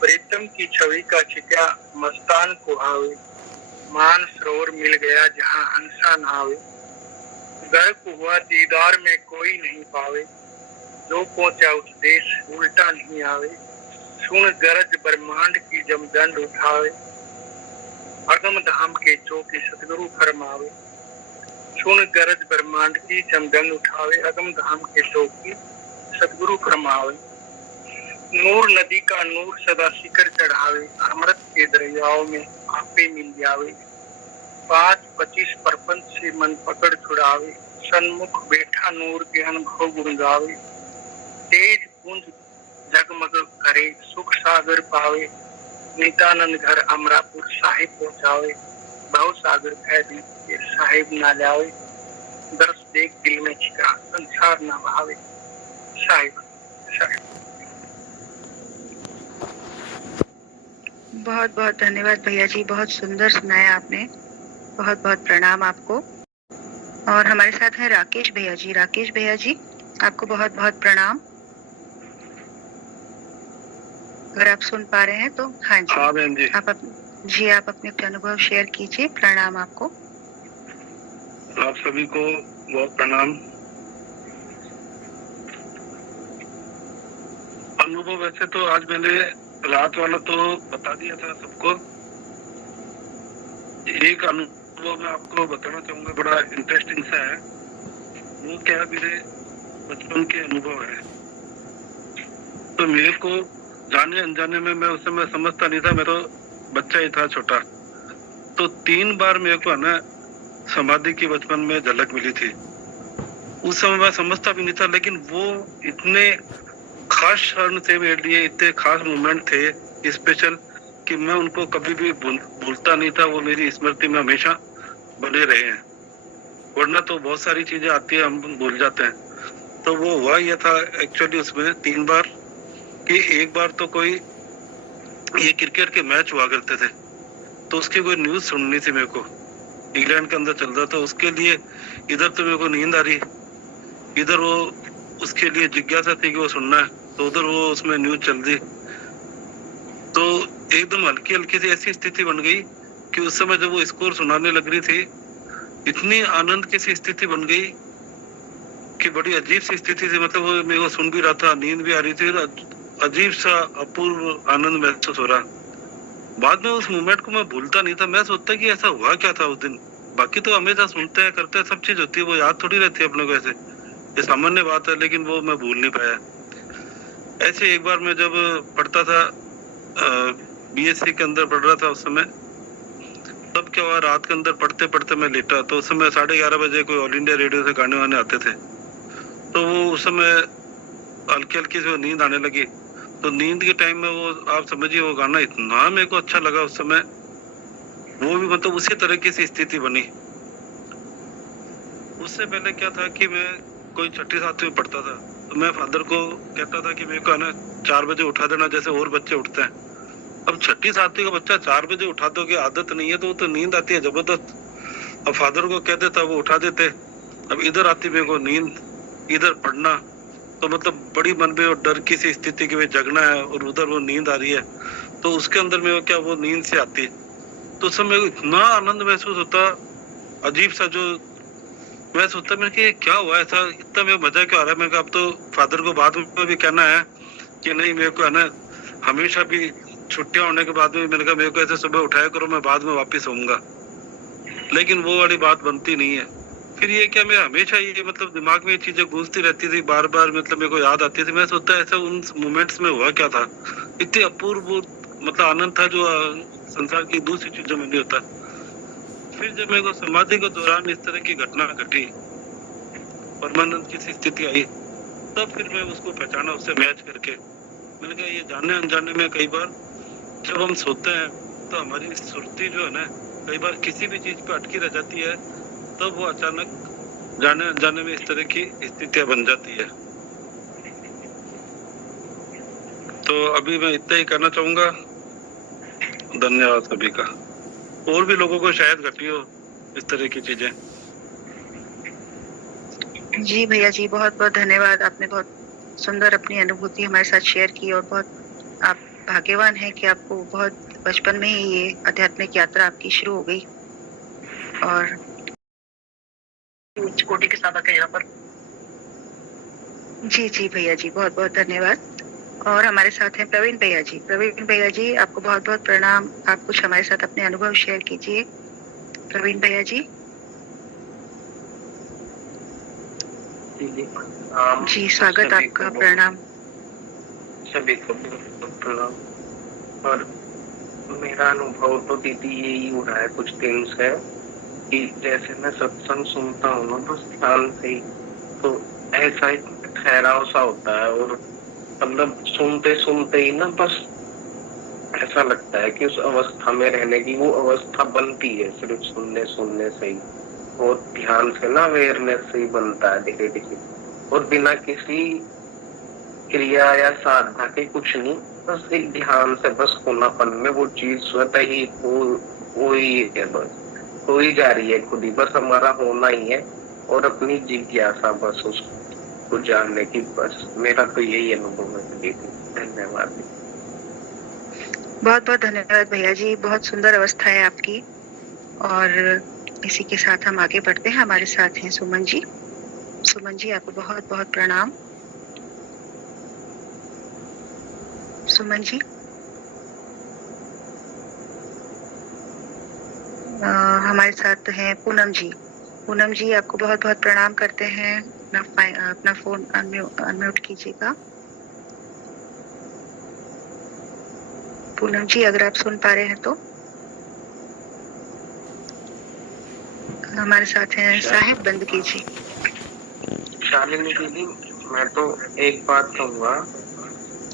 प्रीतम की छवि का छिका मस्तान को हावे, मान सरोवर मिल गया जहाँ हंसा नहावे, गर्क हुआ दीदार में कोई नहीं पावे, जो पहुंचा उस देश उल्टा नहीं आवे, सुन गरज ब्रह्मांड की जमदंड उठावे, अगम धाम के चौके सतगुरु फरमावे, सुन गरज ब्रह्मांड की जमदंड उठावे, अगम धाम के चौकी सतगुरु फरमावे, नूर नदी का नूर सदा शिखर चढ़ावे, अमृत के दरियाओं में आपे मिल जावे, 5-25 प्रपंच से मन पकड़ छुड़ावे, सन्मुख बैठा नूर के अनुभव गुण गावे, तेज पुंज जगमग करे सुख सागर पावे, नित्यानंद घर अमरापुर साहिब पहुँचावे, भाव सागर फैली के साहिब ना जावे, दर्श देख दिल में छिका संसार ना भावे, साहिब साहिब। बहुत बहुत धन्यवाद भैया जी, बहुत सुंदर सुनाया आपने। बहुत बहुत प्रणाम आपको। और हमारे साथ हैं राकेश भैया जी। राकेश भैया जी, आपको बहुत बहुत प्रणाम। अगर आप सुन पा रहे हैं तो हाँ जी। हाँ बहन जी। आप अपने अनुभव शेयर कीजिए। प्रणाम आपको। आप सभी को बहुत प्रणाम। अनुभव वैसे तो आज मैंने रात वाला तो बता दिया था सबको। एक अनुभव मैं आपको बताना चाहूंगा, बड़ा इंटरेस्टिंग सा है। वो क्या मेरे बचपन के अनुभव है। तो मेरे को जाने अनजाने में, मैं उस समय समझता नहीं था, मैं तो बच्चा ही था छोटा। तो 3 बार मेरे को है ना समाधि की बचपन में झलक मिली थी। उस समय मैं समझता भी नहीं था, लेकिन वो इतने खास क्षण थे मेरे लिए, इतने खास मोमेंट थे स्पेशल, कि मैं उनको कभी भी भूलता नहीं था। वो मेरी स्मृति में हमेशा बने रहे हैं। वरना तो बहुत सारी चीजें आती है, हम भूल जाते हैं। तो वो हुआ ये था एक्चुअली उसमें 3 बार, कि एक बार तो कोई ये क्रिकेट के मैच हुआ करते थे, तो उसकी कोई न्यूज सुननी थी मेरे को। इंग्लैंड के अंदर चल रहा था, उसके लिए इधर तो मेरे को नींद आ रही, इधर वो उसके लिए जिज्ञासा थी कि वो सुनना है, तो उधर वो उसमें न्यूज चल रही। तो एकदम हल्की हल्की सी ऐसी स्थिति बन गई कि उस समय जब वो स्कोर सुनाने लग रही थी, इतनी आनंद की सी स्थिति बन गई कि बड़ी अजीब सी स्थिति थी। मतलब वो मेरे को सुन भी रहा था, नींद भी आ रही थी, अजीब सा अपूर्व आनंद महसूस हो रहा। बाद में उस मोमेंट को मैं भूलता नहीं था। मैं सोचता कि ऐसा हुआ क्या था उस दिन, बाकी तो हमेशा सुनते हैं, करते हैं, सब चीज होती है, वो याद थोड़ी रहती है अपने को। ऐसे ये सामान्य बात है, लेकिन वो मैं भूल नहीं पाया। ऐसे एक बार मैं जब पढ़ता था, बीएससी के अंदर पढ़ रहा था उस समय, तब क्या हुआ, रात के अंदर पढ़ते पढ़ते मैं लेटा, तो उस समय 11:30 बजे कोई ऑल इंडिया रेडियो से गाने वाने आते थे, तो वो उस समय हल्की हल्की से नींद आने लगी। तो नींद के टाइम में वो, आप समझिए, वो गाना इतना मेरे को अच्छा लगा उस समय, वो भी मतलब उसी तरह की सी स्थिति बनी। उससे पहले क्या था कि मैं कोई 6ठी 7वीं में पढ़ता था, तो मैं फादर को कहता था कि मेरे को है ना 4 बजे उठा देना, जैसे और बच्चे उठते हैं। अब 6ठी 7वीं का बच्चा 4 बजे उठा दो, की आदत नहीं है, तो वो तो नींद आती है जबरदस्त। अब फादर को कह देता, वो उठा देते। अब इधर आती मेरे को नींद, इधर पढ़ना, तो मतलब बड़ी मन में और डर की सी स्थिति कि जगना है, और उधर वो नींद आ रही है, तो उसके अंदर में क्या वो नींद से आती, तो उस समय इतना आनंद महसूस होता, अजीब सा जो मैं सोचता, मैं कि क्या हुआ ऐसा, इतना मेरे मजा क्यों आ रहा है। मैं अब तो फादर को बाद में भी कहना है कि नहीं, मेरे को है ना हमेशा भी छुट्टियां होने के बाद में मैंने कहा मेरे को ऐसे सुबह उठाया करो, मैं बाद में वापिस आऊंगा, लेकिन वो वाली बात बनती नहीं है। फिर ये क्या, मैं हमेशा ये मतलब दिमाग में ये चीजें गूंजती रहती थी, बार बार मतलब मेरे को याद आती थी। मैं सोचता ऐसा उन मोमेंट्स में हुआ क्या था, इतने अपूर्व मतलब आनंद था जो संसार की दूसरी चीजों में नहीं होता। फिर जब मेरे को समाधि के दौरान इस तरह की घटना घटी, परमानंद की स्थिति आई, तब फिर मैं उसको पहचाना, उससे मैच करके। मैंने कहा ये जाने अनजाने में कई बार जब हम सोते हैं तो हमारी सुरती जो है ना, कई बार किसी भी चीज पे अटकी रह जाती है, तब वो अचानक जाने अनजाने में इस तरह की स्थितियां बन जाती है। तो अभी मैं इतना ही कहना चाहूंगा। धन्यवाद सभी का। और भी लोगों को शायद घटी हो इस तरह की चीजें। जी भैया जी, बहुत बहुत धन्यवाद। आपने बहुत सुंदर अपनी अनुभूति हमारे साथ शेयर की, और बहुत आप भाग्यवान हैं कि आपको बहुत बचपन में ही ये आध्यात्मिक यात्रा आपकी शुरू हो गई। और उच्च कोटि के साधक है यहाँ पर। जी जी भैया जी, बहुत बहुत धन्यवाद। और हमारे साथ हैं प्रवीण भैया जी। प्रवीण भैया जी, आपको बहुत बहुत प्रणाम। आप कुछ हमारे साथ अपने अनुभव शेयर कीजिए। प्रवीण भैया जी। जी स्वागत आपका, प्रणाम। सभी को प्रणाम। और मेरा अनुभव तो दीदी यही हो रहा है कुछ दिन से, कि जैसे मैं सत्संग सुनता हूँ ना बस ध्यान से ही, तो ऐसा ही ठहराव सा होता है, और मतलब सुनते सुनते ही ना बस ऐसा लगता है कि उस अवस्था में रहने की वो अवस्था बनती है सिर्फ सुनने सुनने से ही, और ध्यान से ना अवेयरनेस से ही बनता है धीरे धीरे, और बिना किसी क्रिया या साधना के कुछ नहीं, बस एक ध्यान से बस होनापन में वो चीज स्वतः ही हो ही है, बस हो ही जा रही है खुद ही, बस हमारा होना ही है, और अपनी जिज्ञासा बस उसको जानने की, बस मेरा तो यही अनुभव है। धन्यवाद। बहुत बहुत धन्यवाद भैया जी, बहुत सुंदर अवस्था है आपकी। और इसी के साथ हम आगे बढ़ते हैं। हमारे साथ हैं सुमन जी। सुमन जी, आपको बहुत बहुत प्रणाम। सुमन जी, हमारे साथ हैं पूनम जी। पूनम जी, आपको बहुत बहुत प्रणाम करते हैं। अपना फोन अनम्यूट कीजिएगा। पूनम जी, अगर आप सुन पा रहे हैं तो। हमारे साथ हैं साहिब बंदगी जी। शालिनी दीदी, मैं तो एक बात कहूँगा।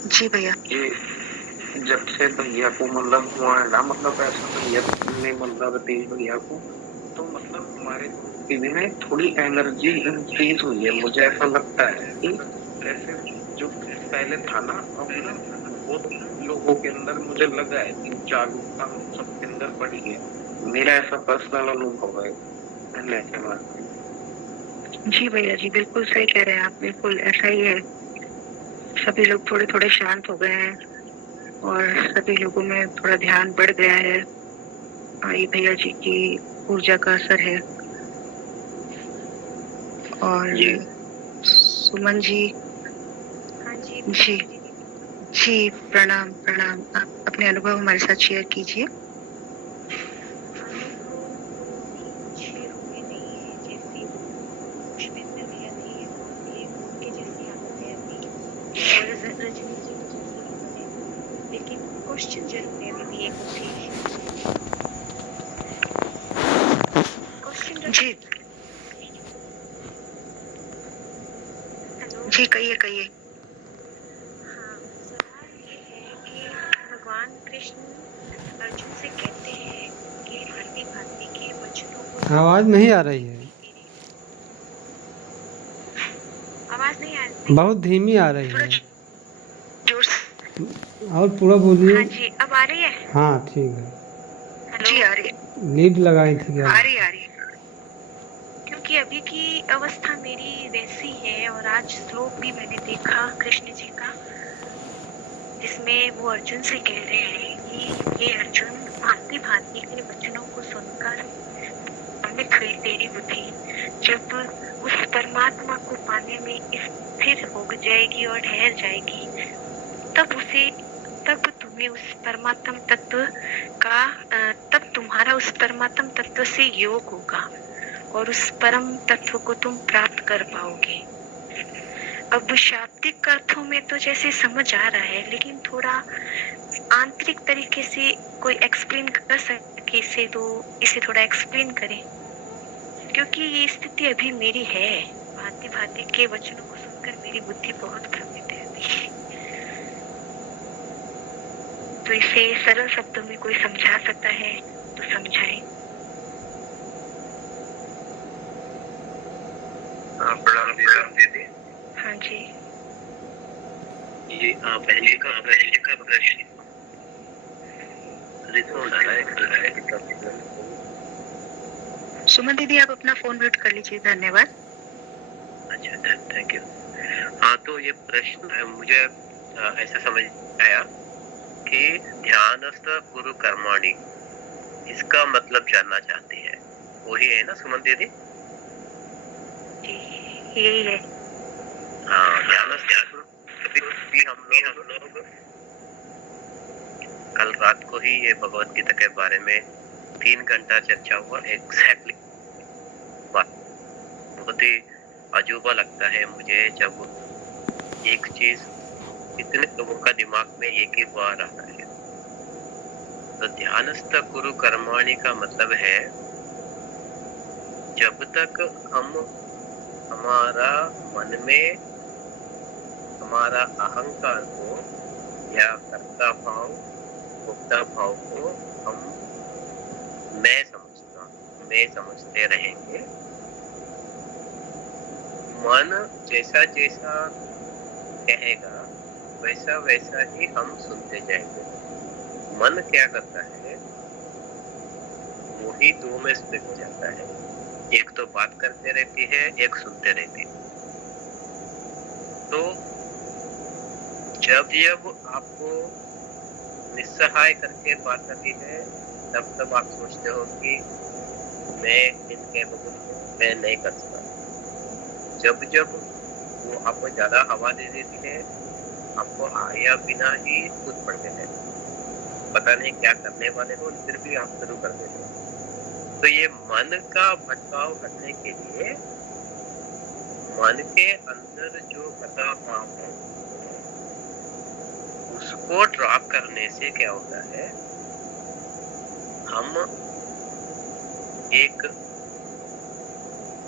जी भैया। कि जब से भैया को मतलब हुआ है ना, मतलब ऐसा भैया ने मतलब भैया को, तो मतलब हमारे दीदी में थोड़ी एनर्जी इंक्रीज हुई है। मुझे ऐसा लगता है कि जैसे जो पहले था ना, अब ना वो लोगों के अंदर मुझे लगा है कि जागरूकता सबके अंदर बढ़ी है। मेरा ऐसा पर्सनल अनुभव है। धन्यवाद। जी भैया जी, बिल्कुल सही कह रहे हैं आप, बिल्कुल ऐसा ही है। सभी लोग थोड़े थोड़े शांत हो गए हैं, और सभी लोगों में थोड़ा ध्यान बढ़ गया है। ये भैया जी की ऊर्जा का असर है। और सुमन जी। हाँ जी जी जी, प्रणाम प्रणाम। आप अपने अनुभव हमारे साथ शेयर कीजिए। 6 रजनी जी मुझे जरूर बने, लेकिन क्वेश्चन जरूर है अभी भी एक क्वेश्चन जी हेलो। जी कहिए कहिए। हाँ, सवाल ये है कि भगवान कृष्ण अर्जुन से कहते हैं कि भांति भांति के वचनों को आवाज़ नहीं आ रही है, आवाज नहीं आ रही। बहुत धीमी आ रही थोड़ा है। जोर से। और पूरा बोलिए। हाँ जी, अब आ रही है। हाँ ठीक है। हेलो। जी आ रही है, लीड लगाई थी क्या? आ रही है। क्योंकि अभी की अवस्था मेरी वैसी है, और आज श्लोक भी मैंने देखा कृष्ण जी का, जिसमें वो अर्जुन से कह रहे हैं कि ये अर्जुन, भांति भांति के वचनों को सुनकर भ्रमित हुई तेरी बुद्धि जब उस परमात्मा को पाने में स्थिर हो जाएगी और ठहर जाएगी, तब तुम्हें उस परमात्म तत्व का तब तुम्हारा उस परमात्म तत्व से योग होगा और उस परम तत्व को तुम प्राप्त कर पाओगे। अब शाब्दिक अर्थों में तो जैसे समझ आ रहा है, लेकिन थोड़ा आंतरिक तरीके से कोई एक्सप्लेन कर सके इसे, तो इसे थोड़ा एक्सप्लेन करें, क्योंकि ये स्थिति अभी मेरी है। भांति भांति के वचनों को सुनकर मेरी बुद्धि बहुत भ्रमित है अभी। तो इसे सरल शब्दों में कोई समझा सकता है तो समझाए। प्रणाम दीदी। हाँ जी। ये पहले का प्रश्न सुमन दीदी आप अपना फोन म्यूट कर लीजिए, धन्यवाद। अच्छा, थैंक यू। हाँ, तो ये प्रश्न है, मुझे ऐसा समझ आया कि ध्यानस्थ कुरु कर्माणि, इसका मतलब जानना चाहती है, वही है ना सुमन दीदी? यही है। हाँ, ध्यानस्थ भी हम लोग कल रात को ही ये भगवत गीता के बारे में 3 घंटा चर्चा हुआ एग्जैक्टली। बहुत ही अजूबा लगता है मुझे जब एक चीज इतने लोगों का दिमाग में एक ही बार आता है। तो ध्यानस्थ कुरु कर्माणि का मतलब है, जब तक हम हमारा मन में हमारा अहंकार को या कर्ता भाव भोक्ता भाव को हम मैं समझते रहेंगे, मन जैसा जैसा कहेगा वैसा वैसा ही हम सुनते जाएंगे। मन क्या करता है, वही 2 में स्प्लिट हो जाता है, एक तो बात करते रहती है, एक सुनते रहती है। तो जब आपको निस्सहाय करके बात करती है, तब आप सोचते हो कि मैं इनकेपेबल हूँ, मैं नहीं कर सकता। जब वो आपको ज्यादा हवा दे देती है, आपको आया बिना ही खुद पड़ते हैं, पता नहीं क्या करने वाले हो, फिर भी आप शुरू कर देते हो। तो ये मन का भटकाव हटने के लिए मन के अंदर जो घटा भाव है उसको ड्रॉप करने से क्या होता है, हम एक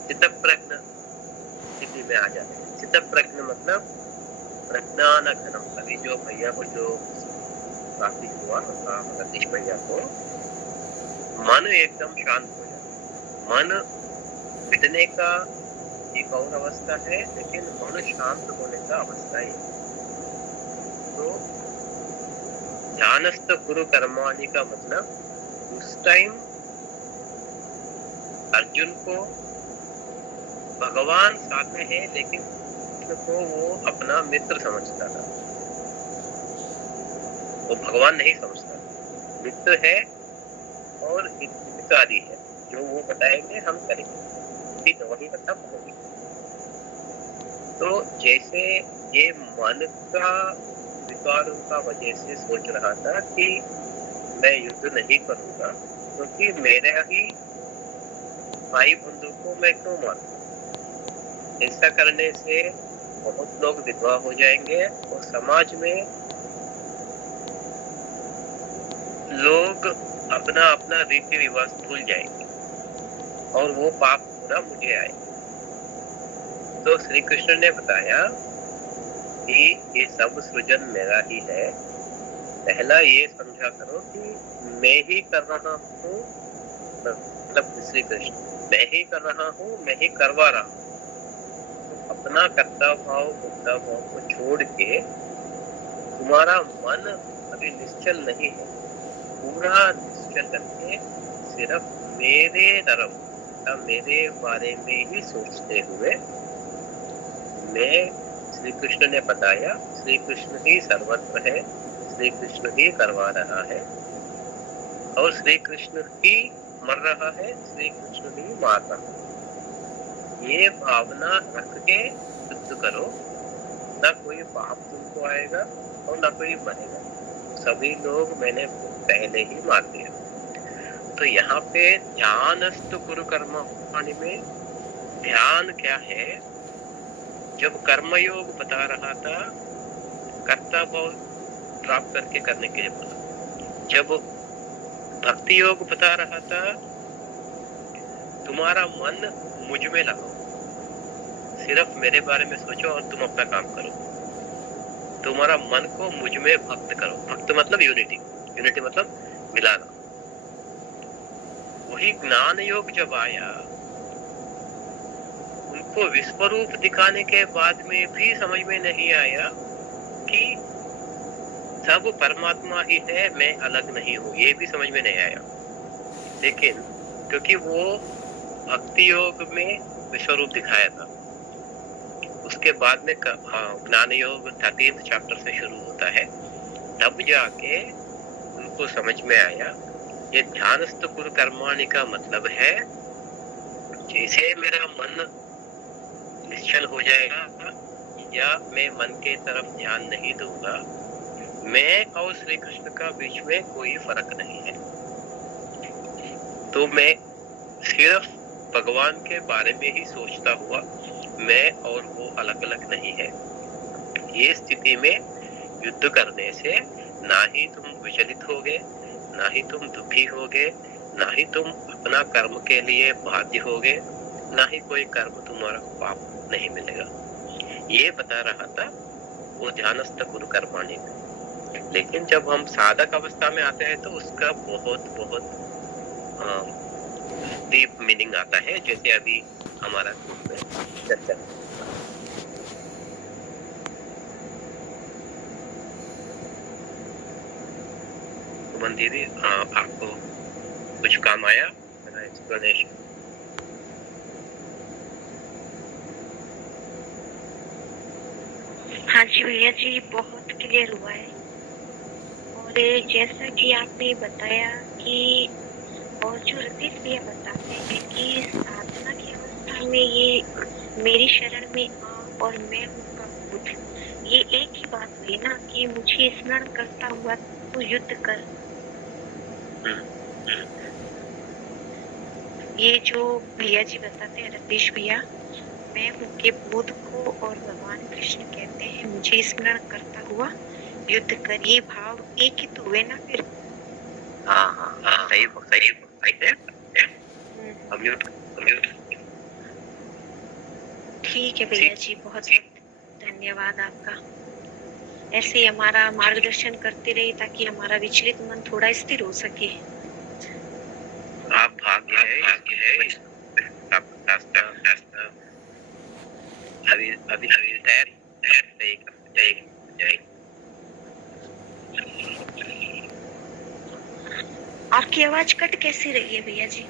चित्तप्रज्ञ स्थिति में आ जाते हैं। चित्तप्रज्ञ मतलब प्रज्ञान घनम। अभी जो भैया को जो प्राप्ति हुआ, सतीश भैया को, मन एकदम शांत हो जाता। मन मिटने का एक और अवस्था है, लेकिन मन शांत होने का अवस्था ही है। तो ध्यानस्थ गुरु कर्माणि का मतलब, उस टाइम अर्जुन को भगवान साथ में है, लेकिन को वो अपना मित्र समझता था, वो भगवान नहीं समझता। मित्र है और हितकारी है, जो वो बताएंगे हम करेंगे, ठीक है, वही मतलब होगी। तो जैसे ये मन का विकारों का वजह से सोच रहा था कि मैं युद्ध नहीं करूंगा, क्योंकि मेरे ही भाई बंधु को मैं क्यों मारूं, ऐसा करने से बहुत लोग विधवा हो जाएंगे और समाज में लोग अपना अपना रीति रिवाज भूल जाएंगे और वो पाप पूरा मुझे आए। तो श्री कृष्ण ने बताया कि ये सब सृजन मेरा ही है। पहला ये समझा करो कि मैं ही कर रहा हूँ, मतलब श्री कृष्ण मैं ही कर रहा हूँ, मैं ही करवा रहा हूँ। तो अपना कर्ता भाव भोक्ता भाव को छोड़ के तुम्हारा मन अभी निश्चल नहीं है, पूरा निश्चल करके सिर्फ मेरे धर्म का मेरे बारे में ही सोचते हुए, मैं श्री कृष्ण ने बताया श्री कृष्ण ही सर्वत्र है, श्री कृष्ण ही करवा रहा है और श्री कृष्ण ही मर रहा है, श्री कृष्ण ही मार रहा है। ये भावना रख के युद्ध करो, ना कोई पाप तुमको आएगा और ना कोई मरेगा। सभी लोग मैंने पहले ही मार दिया। तो यहाँ पे ध्यानस्तु कुरु कर्माणि में ध्यान क्या है? जब कर्मयोग बता रहा था, कर्ता भाव प्राप्त करके करने के लिए बोला। जब भक्ति योग बता रहा था, तुम्हारा मन मुझ में लगाओ, सिर्फ मेरे बारे में सोचो और तुम अपना काम करो। तुम्हारा मन को मुझ में भक्त करो। भक्त मतलब यूनिटी, यूनिटी मतलब मिलाना। वही ज्ञान योग जब आया, उनको विश्वरूप दिखाने के बाद में भी समझ में नहीं आया कि सब परमात्मा ही है, मैं अलग नहीं हूँ। ये भी समझ में नहीं आया। लेकिन क्योंकि वो भक्ति योग में विश्वरूप दिखाया था, उसके बाद में ज्ञान योग 13th चैप्टर से शुरू होता है, तब जाके उनको समझ में आया ये ध्यानस्थ कुरु कर्माणि का मतलब है जैसे मेरा मन निश्चल हो जाएगा या मैं मन के तरफ ध्यान नहीं दूंगा, मैं और श्री कृष्ण का बीच में कोई फर्क नहीं है। तो मैं सिर्फ भगवान के बारे में ही सोचता हुआ, मैं और वो अलग अलग नहीं है। ये स्थिति में युद्ध करने से ना ही तुम विचलित होगे, ना ही तुम दुखी होगे, ना ही तुम अपना कर्म के लिए बाध्य होगे, ना ही कोई कर्म तुम्हारा पाप नहीं मिलेगा। ये बता रहा था वो ध्यानस्थ कुरु कर्माणि में। लेकिन जब हम साधक अवस्था में आते हैं तो उसका बहुत बहुत डीप मीनिंग आता है, जैसे अभी हमारा ग्रुप में चर्चा। सुमन दीदी, आपको कुछ काम आया मेरा एक्सप्लेनेशन? हाँ जी भैया जी, बहुत क्लियर हुआ है। और जैसा कि आपने बताया कि, और जो रतीश भैया बताते हैं कि साधना की अवस्था में ये मेरी शरण में आ और मैं उनका खुद, ये एक ही बात हुई ना कि मुझे स्मरण करता हुआ तो युद्ध कर। ये जो भैया जी बताते हैं रतीश भैया, मैं उनके बोध को और भगवान कृष्ण कहते हैं मुझे स्मरण करता हुआ युद्ध कर, ये भाव एक ही तो हुए ना फिर। हाँ, सही है। ठीक है भैया जी, बहुत बहुत धन्यवाद आपका। ऐसे ही हमारा मार्गदर्शन करते रहिए ताकि हमारा विचलित मन थोड़ा स्थिर हो सके। आप भाग्य है अभी तैयार आपकी आवाज कट कैसी रही है भैया जी?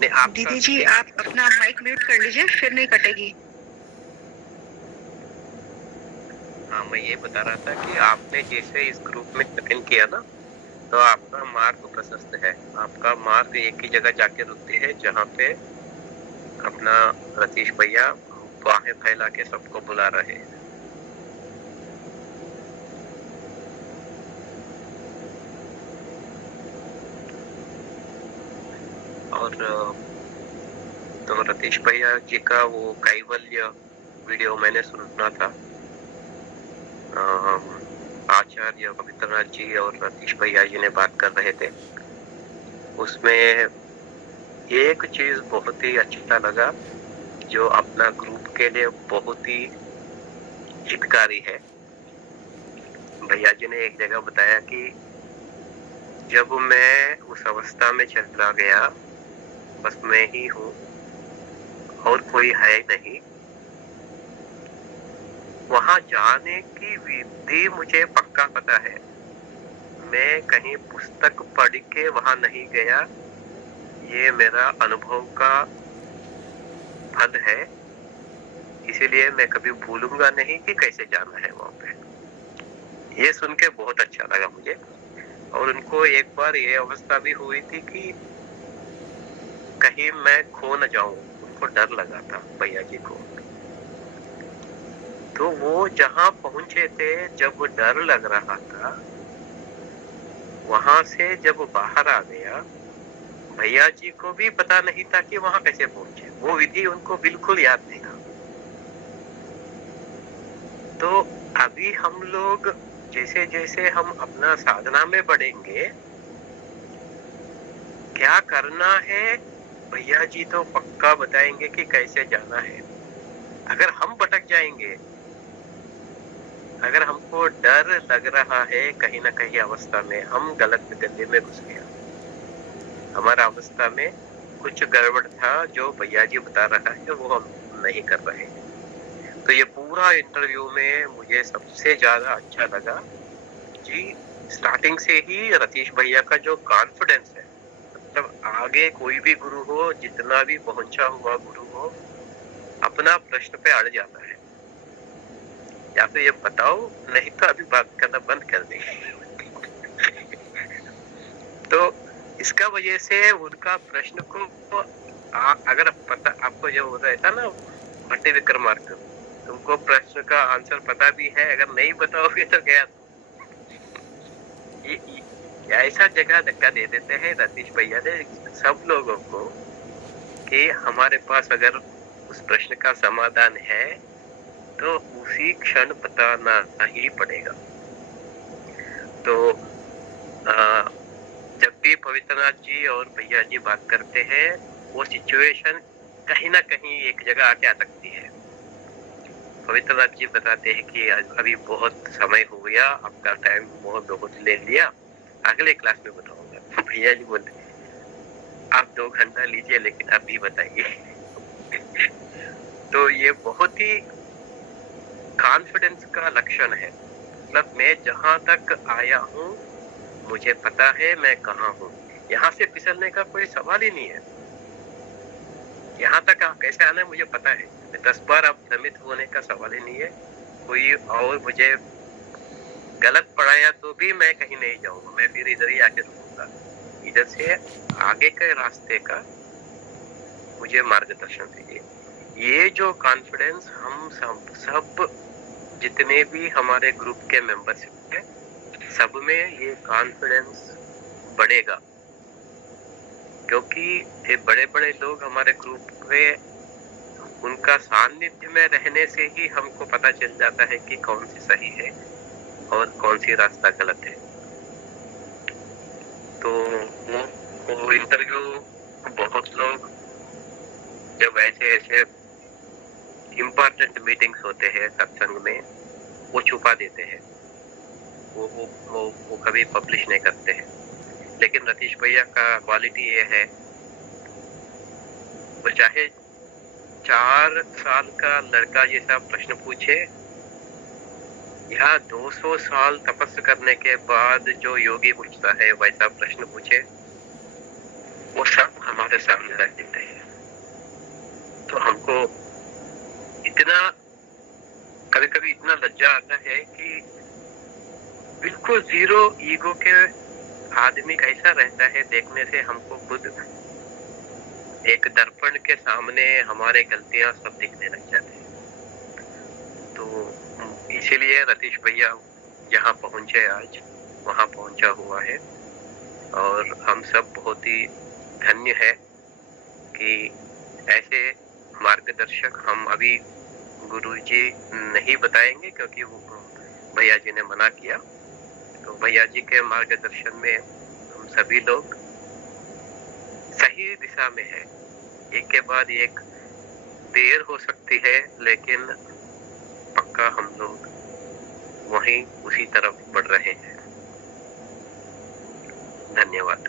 दीदी जी, आप अपना माइक म्यूट कर लीजिए, फिर नहीं कटेगी। हाँ, मैं ये बता रहा था कि आपने जैसे इस ग्रुप में चेक किया ना, तो आपका मार्ग प्रशस्त है। आपका मार्ग एक ही जगह जाके रुकती है जहाँ पे अपना रतीश भैया बाहें फैला के सबको बुला रहे हैं। और तो रतीश भैया जी का वो कैवल्य वीडियो मैंने सुना था, आचार्य पवित्रनाथ जी और रतीश भैया जी ने बात कर रहे थे। उसमें एक चीज बहुत ही अच्छा लगा जो अपना ग्रुप के लिए बहुत ही हितकारी है। भैया जी ने एक जगह बताया कि जब मैं उस अवस्था में चला गया, बस मैं ही हूँ और कोई है नहीं, वहां जाने की विधि मुझे पक्का पता है। मैं कहीं पुस्तक पढ़ के वहां नहीं गया, ये मेरा अनुभव का फल है। इसीलिए मैं कभी भूलूंगा नहीं कि कैसे जाना है वहां पे। ये सुन के बहुत अच्छा लगा मुझे। और उनको एक बार ये अवस्था भी हुई थी कि कहीं मैं खो न जाऊं, उनको डर लगा था भैया जी को। तो वो जहां पहुंचे थे, जब डर लग रहा था, वहां से जब बाहर आ गया, भैया जी को भी पता नहीं था कि वहां कैसे पहुंचे। वो विधि उनको बिल्कुल याद नहीं था। तो अभी हम लोग जैसे जैसे हम अपना साधना में बढ़ेंगे, क्या करना है भैया जी तो पक्का बताएंगे कि कैसे जाना है। अगर हम भटक जाएंगे, अगर हमको डर लग रहा है कहीं ना कहीं अवस्था में, हम गलत गले में घुस गया, हमारा अवस्था में कुछ गड़बड़ था, जो भैया जी बता रहा है वो हम नहीं कर रहे हैं। तो ये पूरा इंटरव्यू में मुझे सबसे ज्यादा अच्छा लगा जी, स्टार्टिंग से ही रतीश भैया का जो कॉन्फिडेंस है, मतलब आगे कोई भी गुरु हो, जितना भी पहुंचा हुआ गुरु हो, अपना प्रश्न पे अड़ जाता है, या तो ये बताओ, नहीं तो अभी बात करना बंद कर देंगे। तो इसका वजह से उनका प्रश्न को अगर पता आपको जो रहता ना भट्टी विक्रमार्क, तुमको प्रश्न का आंसर पता भी है, अगर नहीं बताओगे तो गया। ये ऐसा जगह धक्का दे देते हैं रतीश भैया ने सब लोगों को कि हमारे पास अगर उस प्रश्न का समाधान है तो उसी क्षण बताना ही पड़ेगा। तो जब भी पवित्रनाथ जी और भैया जी बात करते हैं, वो सिचुएशन कहीं ना कहीं एक जगह आके अटकती है। पवित्रनाथ जी बताते हैं कि अभी बहुत समय हो गया, आपका टाइम बहुत ले लिया, अगले क्लास में बताऊंगा। भैया जी बोलते आप 2 घंटा लीजिए, लेकिन अभी बताइए। तो ये बहुत ही कॉन्फिडेंस का लक्षण है। मतलब मैं जहां तक आया हूँ, मुझे पता है मैं कहाँ हूँ, यहाँ से फिसलने का कोई सवाल ही नहीं है। यहाँ तक कैसे आना है मुझे पता है, 10 बार अब भ्रमित होने का सवाल ही नहीं है। कोई और मुझे गलत पढ़ाया तो भी मैं कहीं नहीं जाऊंगा, मैं फिर इधर ही आके रुकूंगा। इधर से आगे के रास्ते का मुझे मार्गदर्शन दीजिए। ये जो कॉन्फिडेंस हम सब जितने भी हमारे ग्रुप के मेंबरशिप है, सब में ये कॉन्फिडेंस बढ़ेगा, क्योंकि ये बड़े बड़े लोग हमारे ग्रुप में, उनका सानिध्य में रहने से ही हमको पता चल जाता है कि कौन सी सही है और कौन सी रास्ता गलत है। तो वो इंटरव्यू बहुत लोग जब ऐसे इम्पोर्टेंट मीटिंग्स होते हैं सत्संग में, वो छुपा देते हैं, वो कभी पब्लिश नहीं करते हैं। लेकिन रतीश भैया का क्वालिटी ये है, वो चाहे 4 साल का लड़का जैसा प्रश्न पूछे या 200 साल तपस्या करने के बाद जो योगी पूछता है वैसा प्रश्न पूछे, वो सब हमारे सामने रख देते हैं। तो हमको इतना कभी कभी इतना लज्जा आता है कि बिल्कुल 0 ईगो के आदमी कैसा रहता है, देखने से हमको खुद एक दर्पण के सामने हमारे गलतियां सब दिखने लग जाते हैं। तो इसीलिए रतीश भैया जहाँ पहुंचे आज, वहाँ पहुंचा हुआ है, और हम सब बहुत ही धन्य है कि ऐसे मार्गदर्शक हम अभी गुरुजी नहीं बताएंगे क्योंकि वो भैया जी ने मना किया। तो भैया जी के मार्गदर्शन में हम सभी लोग सही दिशा में है। एक के बाद एक देर हो सकती है, लेकिन पक्का हम लोग वहीं उसी तरफ बढ़ रहे हैं। धन्यवाद।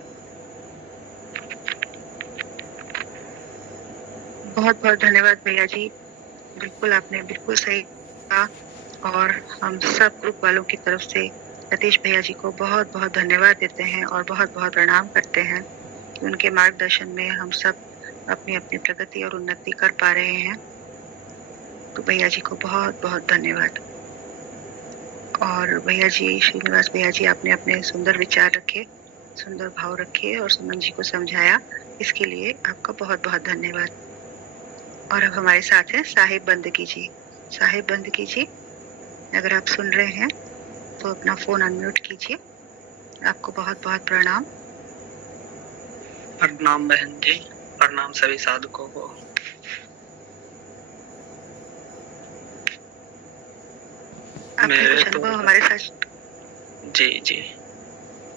बहुत बहुत धन्यवाद भैया जी, बिल्कुल आपने बिल्कुल सही कहा। और हम सब ग्रुप वालों की तरफ से सतीश भैया जी को बहुत बहुत धन्यवाद देते हैं और बहुत बहुत प्रणाम करते हैं। उनके मार्गदर्शन में हम सब अपनी अपनी प्रगति और उन्नति कर पा रहे हैं। तो भैया जी को बहुत बहुत धन्यवाद। और भैया जी, श्रीनिवास भैया जी, आपने अपने सुंदर विचार रखे, सुंदर भाव रखे और सुमन जी को समझाया, इसके लिए आपका बहुत बहुत धन्यवाद। और अब हमारे साथ हैं साहिब बंदगी जी। साहिब बंदगी जी, अगर आप सुन रहे हैं तो अपना फोन अनम्यूट कीजिए। आपको बहुत बहुत प्रणाम। प्रणाम बहन जी, प्रणाम सभी साधकों को। मेरे तो हमारे साथ जी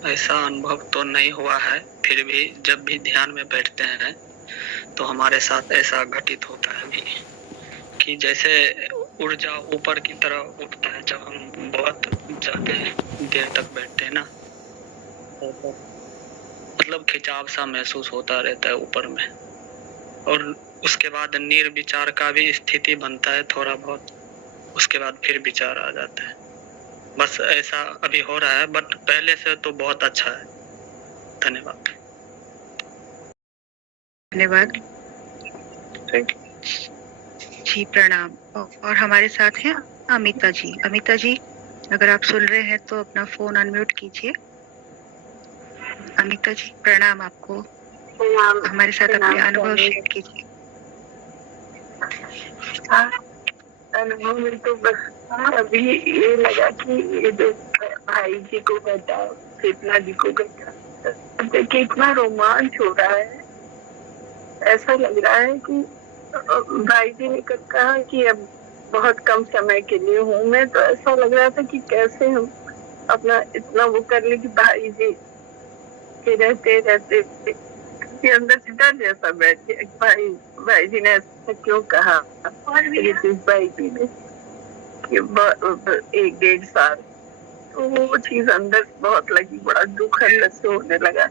ऐसा अनुभव तो नहीं हुआ है, फिर भी जब भी ध्यान में बैठते हैं तो हमारे साथ ऐसा घटित होता है भी कि जैसे ऊर्जा ऊपर की तरफ उठता है। जब हम बहुत ज्यादा देर तक बैठते हैं ना, मतलब खिंचाव सा महसूस होता रहता है ऊपर में। और उसके बाद निर्विचार का भी स्थिति बनता है थोड़ा बहुत, उसके बाद फिर विचार आ जाता है। बस ऐसा अभी हो रहा है, बट पहले से तो बहुत अच्छा है। धन्यवाद। धन्यवाद जी, प्रणाम। और हमारे साथ हैं अमिता जी। अमिता जी, अगर आप सुन रहे हैं तो अपना फोन अनम्यूट कीजिए। अमिता जी, प्रणाम आपको। हमारे साथ अपने अनुभव शेयर कीजिए। अनुभव में तो बस अभी ये लगा कि ये जो भाई जी को घटा, चेतना जी को घटा, कितना रोमांच हो रहा है। ऐसा लग रहा है कि भाई जी ने कहा कि अब बहुत कम समय के लिए हूँ मैं, तो ऐसा लग रहा था कि कैसे हम अपना इतना वो कर ले कि भाई जी के रहते रहते के अंदर से डर जैसा बैठ गया। भाई जी ने ऐसा क्यों कहा, भाई जी ने कि 1-1.5 साल, तो वो चीज अंदर बहुत लगी, बड़ा दुख अंदर से होने लगा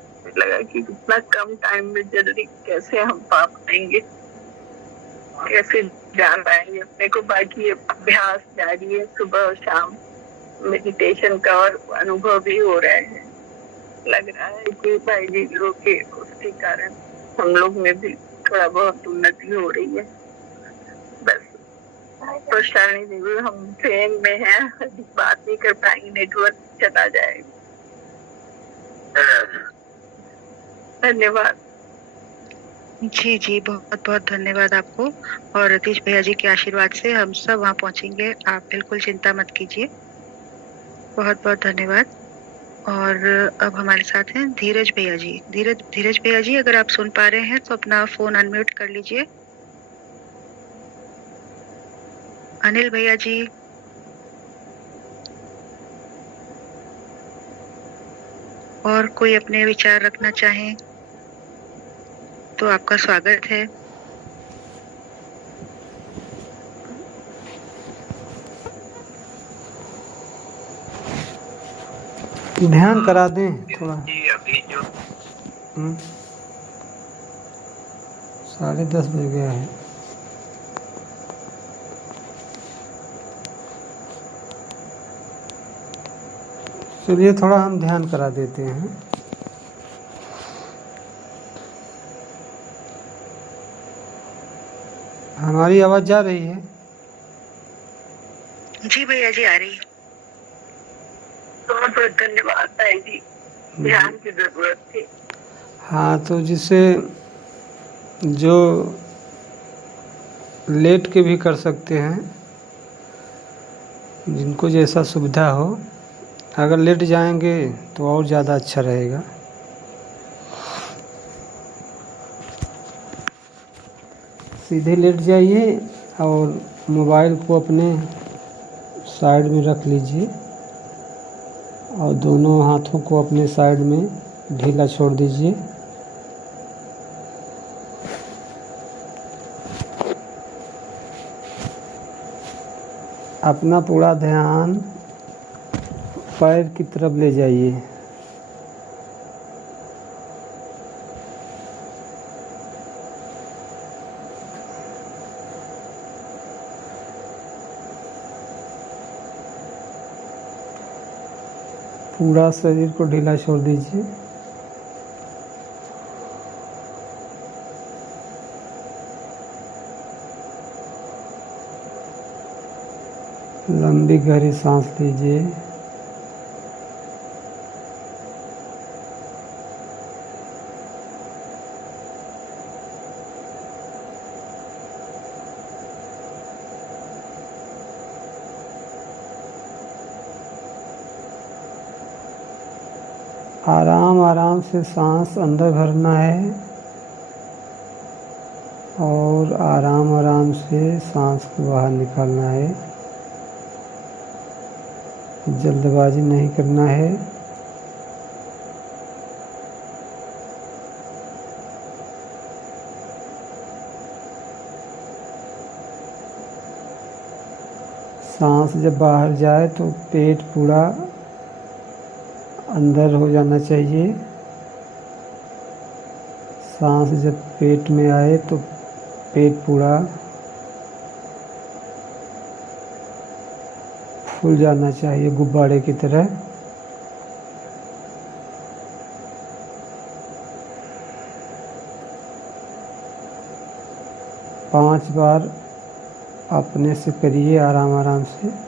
कि इतना कम टाइम में जल्दी कैसे हम पा पाएंगे, कैसे जान पाएंगे अपने को। बाकी अभ्यास जारी है, सुबह और शाम मेडिटेशन का और अनुभव भी हो रहे हैं। लग रहा है कि भाई जी लोग के उसके कारण हम लोग में भी थोड़ा बहुत उन्नति हो रही है। बस परेशानी नहीं, हम ट्रेन में हैं, बात नहीं कर पाएंगे, नेटवर्क चला जाएगा। धन्यवाद जी, बहुत बहुत धन्यवाद आपको। और रतीश भैया जी के आशीर्वाद से हम सब वहाँ पहुँचेंगे, आप बिल्कुल चिंता मत कीजिए। बहुत बहुत धन्यवाद। और अब हमारे साथ हैं धीरज भैया जी। धीरज भैया जी, अगर आप सुन पा रहे हैं तो अपना फोन अनम्यूट कर लीजिए। अनिल भैया जी, और कोई अपने विचार रखना चाहें तो आपका स्वागत है। ध्यान करा दें थोड़ा। अभी जो 10:30 बज गया है। चलिए थोड़ा हम ध्यान करा देते हैं। हमारी आवाज जा रही है? जी भैया जी, आ रही है। बहुत बहुत धन्यवाद भाई जी, ध्यान की जरूरत थी। हाँ, तो जिससे जो लेट के भी कर सकते हैं, जिनको जैसा सुविधा हो। अगर लेट जाएंगे तो और ज़्यादा अच्छा रहेगा। सीधे लेट जाइए और मोबाइल को अपने साइड में रख लीजिए और दोनों हाथों को अपने साइड में ढीला छोड़ दीजिए। अपना पूरा ध्यान पैर की तरफ ले जाइए। पूरा शरीर को ढीला छोड़ दीजिए। लंबी गहरी सांस लीजिए। आराम आराम से सांस अंदर भरना है और आराम आराम से सांस को बाहर निकालना है। जल्दबाजी नहीं करना है। सांस जब बाहर जाए तो पेट पूरा अंदर हो जाना चाहिए। सांस जब पेट में आए तो पेट पूरा फूल जाना चाहिए गुब्बारे की तरह। पांच बार अपने से करिए आराम आराम से।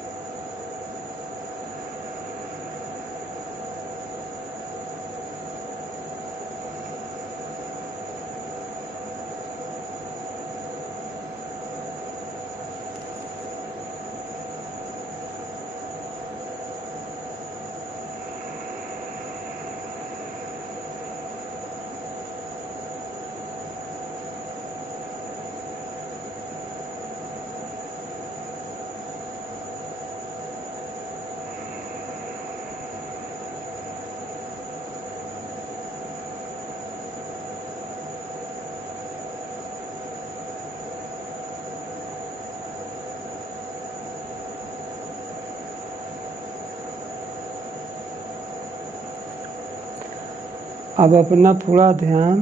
अब अपना पूरा ध्यान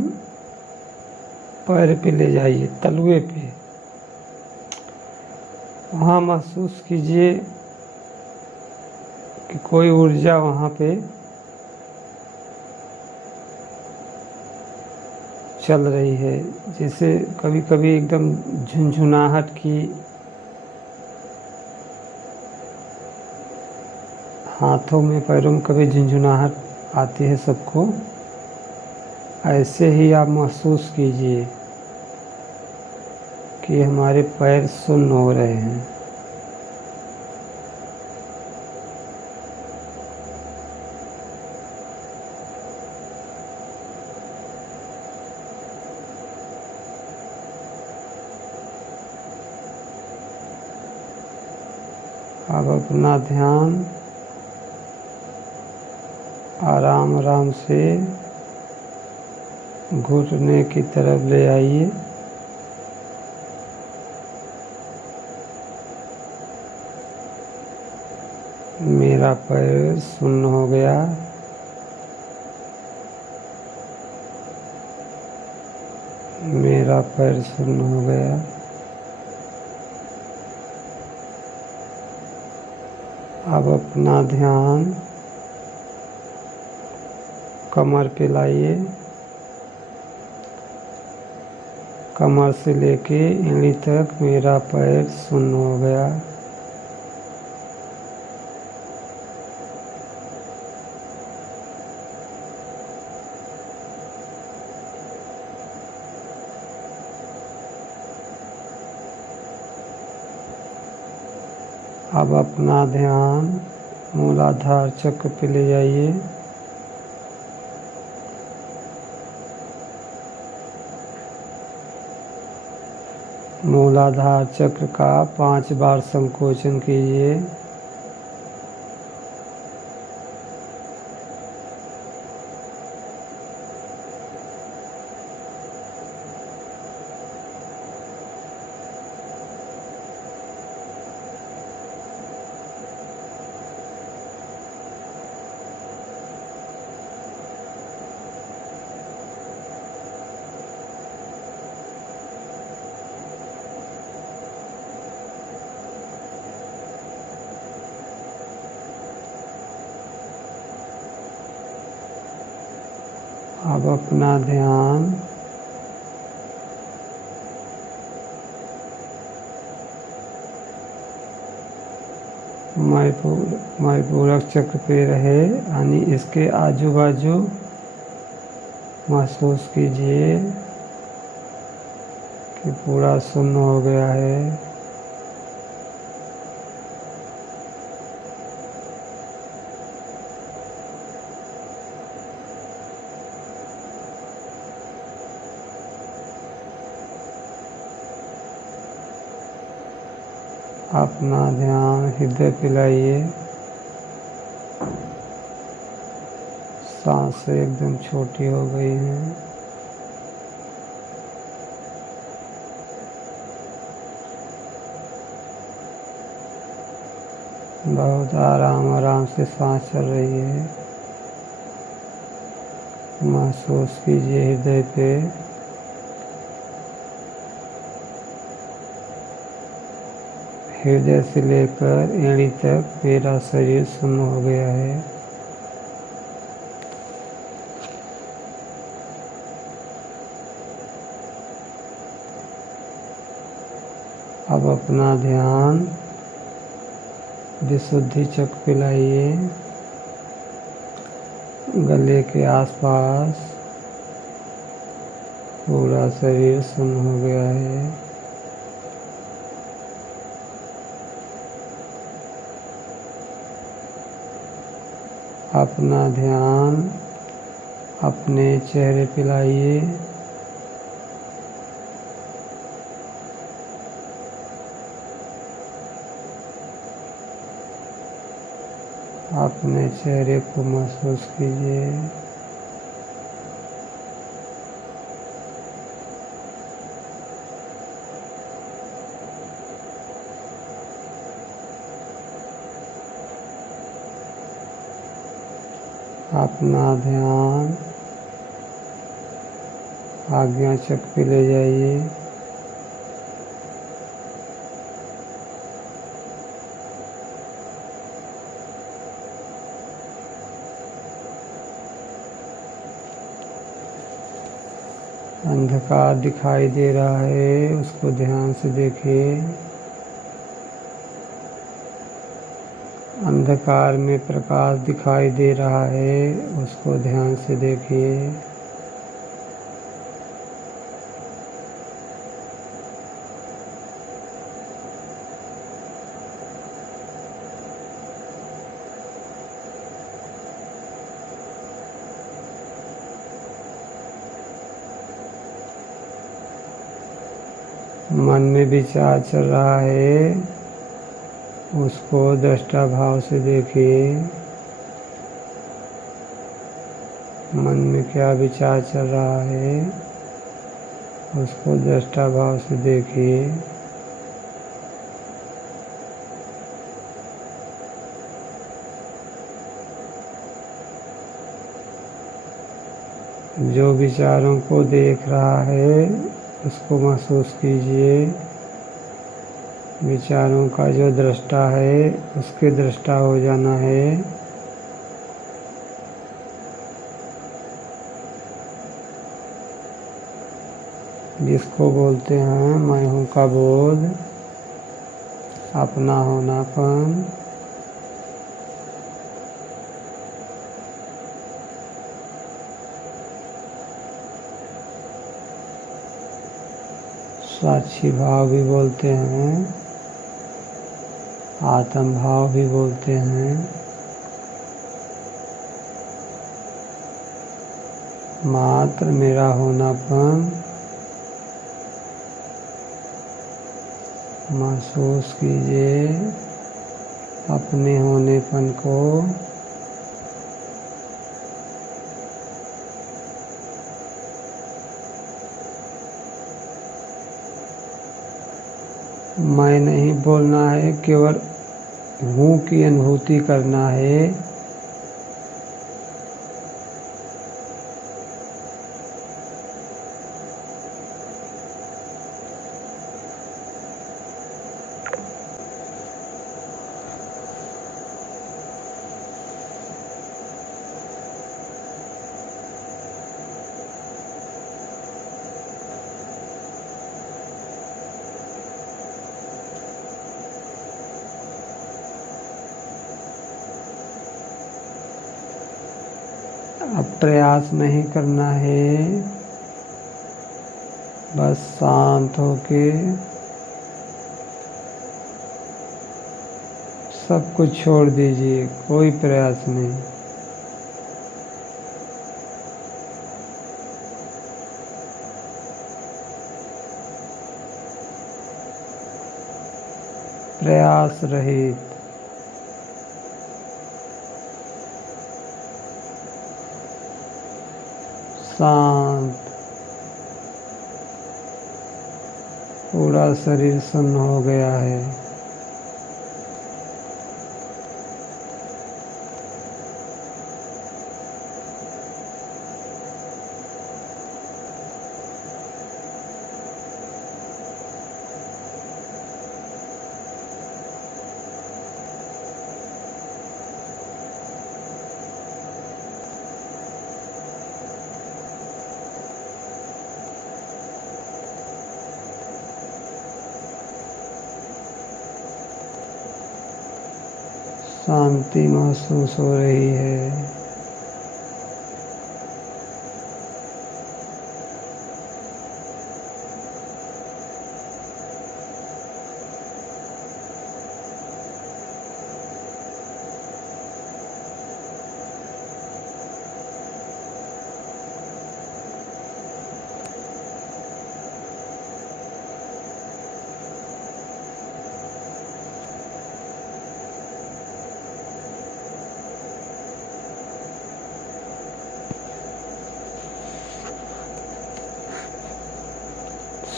पैर पे ले जाइए, तलुए पे। वहाँ महसूस कीजिए कि कोई ऊर्जा वहाँ पे चल रही है। जैसे कभी कभी एकदम झुनझुनाहट की, हाथों में पैरों में कभी झुनझुनाहट आती है सबको, ऐसे ही आप महसूस कीजिए कि हमारे पैर सुन्न हो रहे हैं। अब अपना ध्यान आराम आराम से घुटने की तरफ ले आइए। मेरा पैर सुन्न हो गया। मेरा पैर सुन्न हो गया। अब अपना ध्यान कमर पे लाइए। कमर से लेके एड़ी तक मेरा पैर सुन्न हो गया। अब अपना ध्यान मूलाधार चक्र पे ले जाइए। मूलाधार चक्र का 5 बार संकोचन कीजिए। अब अपना ध्यान मणिपूरक चक्र पे रहे, यानी इसके आजू बाजू महसूस कीजिए कि पूरा शून्य हो गया है। अपना ध्यान हृदय पे लाइए। सांसें एकदम छोटी हो गई हैं। बहुत आराम आराम से सांस चल रही है। महसूस कीजिए हृदय पे हृदय से लेकर एड़ी तक मेरा शरीर शून्य हो गया है। अब अपना ध्यान विशुद्धि चक्र पे लाइए। गले के आसपास पूरा शरीर शून्य हो गया है। अपना ध्यान अपने चेहरे पे लाइए। अपने चेहरे को महसूस कीजिए। अपना ध्यान आज्ञा चक्र पे ले जाइए। अंधकार दिखाई दे रहा है, उसको ध्यान से देखिए। अंधकार में प्रकाश दिखाई दे रहा है, उसको ध्यान से देखिए। मन में विचार चल रहा है, उसको दृष्टा भाव से देखिए। मन में क्या विचार चल रहा है, उसको दृष्टा भाव से देखिए। जो विचारों को देख रहा है, उसको महसूस कीजिए। विचारों का जो दृष्टा है, उसके दृष्टा हो जाना है। जिसको बोलते हैं मैं हूँ का बोध, अपना होनापन। साक्षी भाव भी बोलते हैं, आत्म भाव भी बोलते हैं। मात्र मेरा होनापन महसूस कीजिए अपने होनेपन को। मैं नहीं बोलना है, केवल हूँ की अनुभूति करना है। अब प्रयास नहीं करना है, बस शांत होके सब कुछ छोड़ दीजिए, कोई प्रयास नहीं। प्रयास रहित। शांत, पूरा शरीर सुन्न हो गया है। शांति महसूस हो रही है।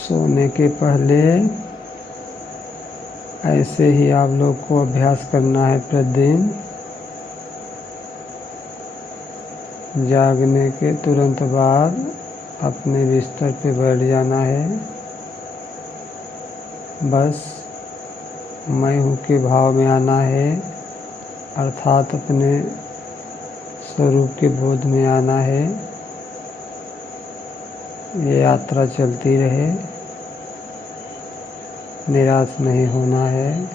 सोने के पहले ऐसे ही आप लोग को अभ्यास करना है प्रतिदिन। जागने के तुरंत बाद अपने बिस्तर पे बैठ जाना है। बस मैं हूँ के भाव में आना है, अर्थात अपने स्वरूप के बोध में आना है। ये यात्रा चलती रहे, निराश नहीं होना है।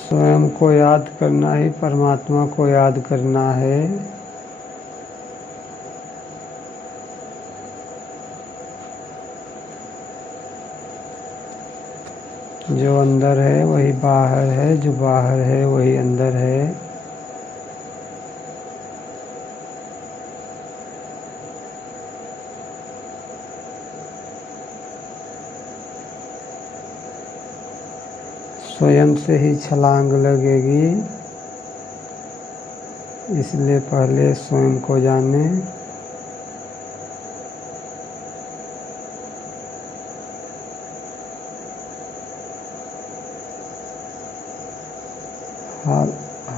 स्वयं को याद करना ही परमात्मा को याद करना है। जो अंदर है वही बाहर है, जो बाहर है वही अंदर है। स्वयं से ही छलांग लगेगी, इसलिए पहले स्वयं को जाने।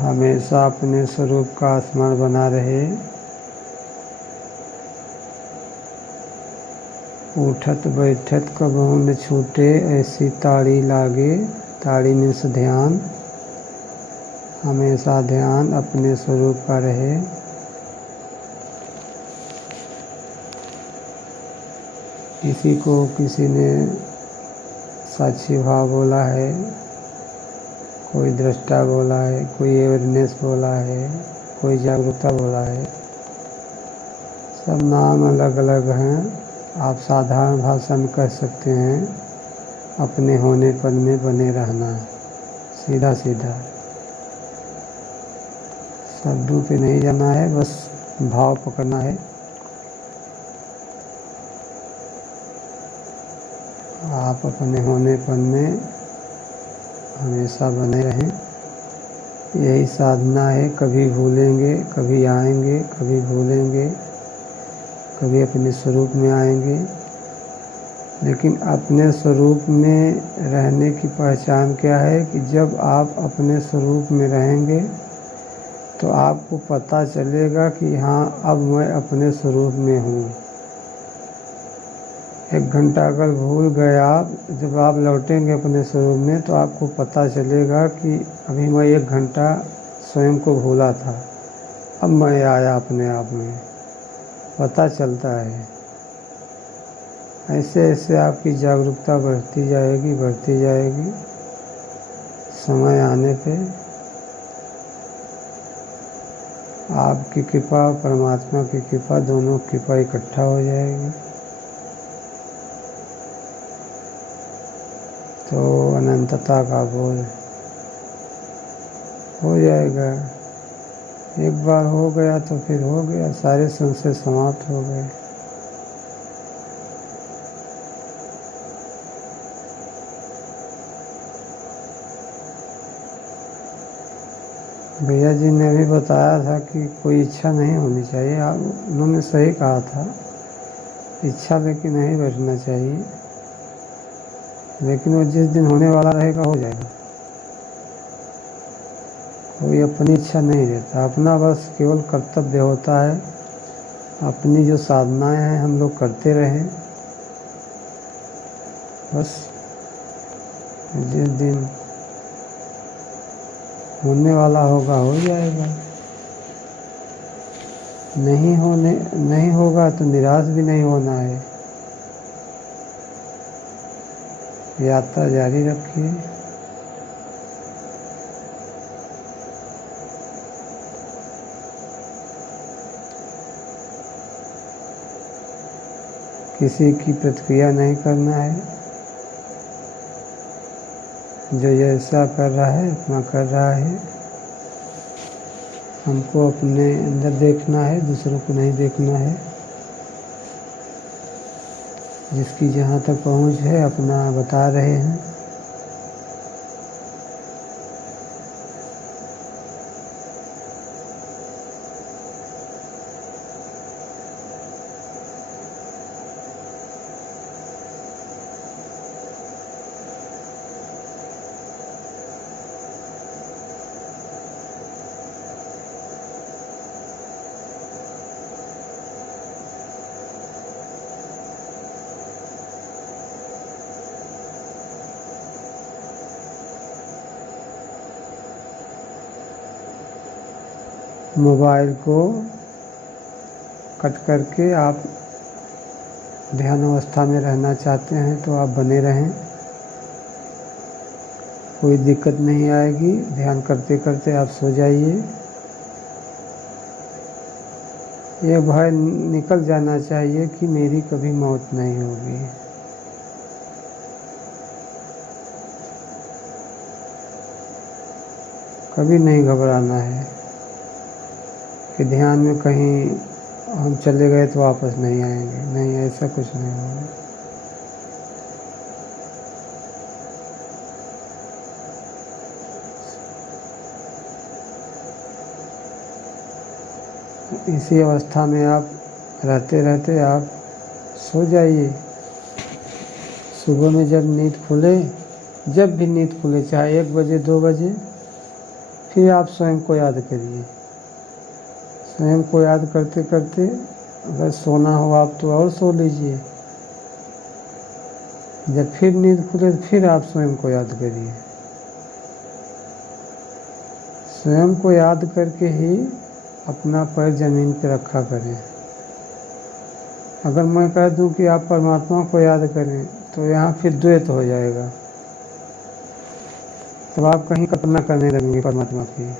हमेशा अपने स्वरूप का स्मरण बना रहे। उठत बैठत कबहू न छूटे, ऐसी ताड़ी लागे। ताड़ी मीन्स ध्यान। हमेशा ध्यान अपने स्वरूप का रहे। किसी को किसी ने साक्षी भाव बोला है, कोई दृष्टा बोला है, कोई अवेयरनेस बोला है, कोई जागरूकता बोला है। सब नाम अलग अलग हैं। आप साधारण भाषा में कह सकते हैं अपने होनेपन में बने रहना। सीधा सीधा, शब्दों पे नहीं जाना है, बस भाव पकड़ना है। आप अपने होनेपन में हमेशा बने रहें, यही साधना है। कभी भूलेंगे, कभी आएंगे, कभी भूलेंगे, कभी अपने स्वरूप में आएंगे, लेकिन अपने स्वरूप में रहने की पहचान क्या है कि जब आप अपने स्वरूप में रहेंगे तो आपको पता चलेगा कि हाँ, अब मैं अपने स्वरूप में हूँ। 1 घंटा अगर भूल गए आप, जब आप लौटेंगे अपने स्वरूप में तो आपको पता चलेगा कि अभी मैं 1 घंटा स्वयं को भूला था, अब मैं आया अपने आप में, पता चलता है। ऐसे ऐसे आपकी जागरूकता बढ़ती जाएगी, बढ़ती जाएगी। समय आने पे आपकी कृपा और परमात्मा की कृपा, दोनों कृपा इकट्ठा हो जाएगी तो अनंतता का बोध हो जाएगा। एक बार हो गया तो फिर हो गया, सारे संशय समाप्त हो गए। भैया जी ने भी बताया था कि कोई इच्छा नहीं होनी चाहिए। आप उन्होंने सही कहा था, इच्छा लेके नहीं बैठना चाहिए, लेकिन वो जिस दिन होने वाला रहेगा हो जाएगा। कोई अपनी इच्छा नहीं रहता, अपना बस केवल कर्तव्य होता है। अपनी जो साधनाएं हैं हम लोग करते रहें, बस जिस दिन होने वाला होगा हो जाएगा। नहीं होगा तो निराश भी नहीं होना है, यात्रा जारी रखिए। किसी की प्रतिक्रिया नहीं करना है, जो जैसा कर रहा है अपना कर रहा है। हमको अपने अंदर देखना है, दूसरों को नहीं देखना है। जिसकी जहाँ तक पहुँच है अपना बता रहे हैं। मोबाइल को कट करके आप ध्यान अवस्था में रहना चाहते हैं तो आप बने रहें, कोई दिक्कत नहीं आएगी। ध्यान करते करते आप सो जाइए। ये भय निकल जाना चाहिए कि मेरी कभी मौत नहीं होगी। कभी नहीं घबराना है कि ध्यान में कहीं हम चले गए तो वापस नहीं आएंगे। नहीं, ऐसा कुछ नहीं होगा। इसी अवस्था में आप रहते रहते आप सो जाइए। सुबह में जब नींद खुले, जब भी नींद खुले, चाहे 1 बजे 2 बजे, फिर आप स्वयं को याद करिए। स्वयं को याद करते करते अगर सोना हो आप तो और सो लीजिए। जब फिर नींद खुले तो फिर आप स्वयं को याद करिए। स्वयं को याद करके ही अपना पैर जमीन पर रखा करें। अगर मैं कह दूं कि आप परमात्मा को याद करें तो यहाँ फिर द्वैत हो जाएगा। तब आप कहीं कल्पना करने लगेंगे परमात्मा की।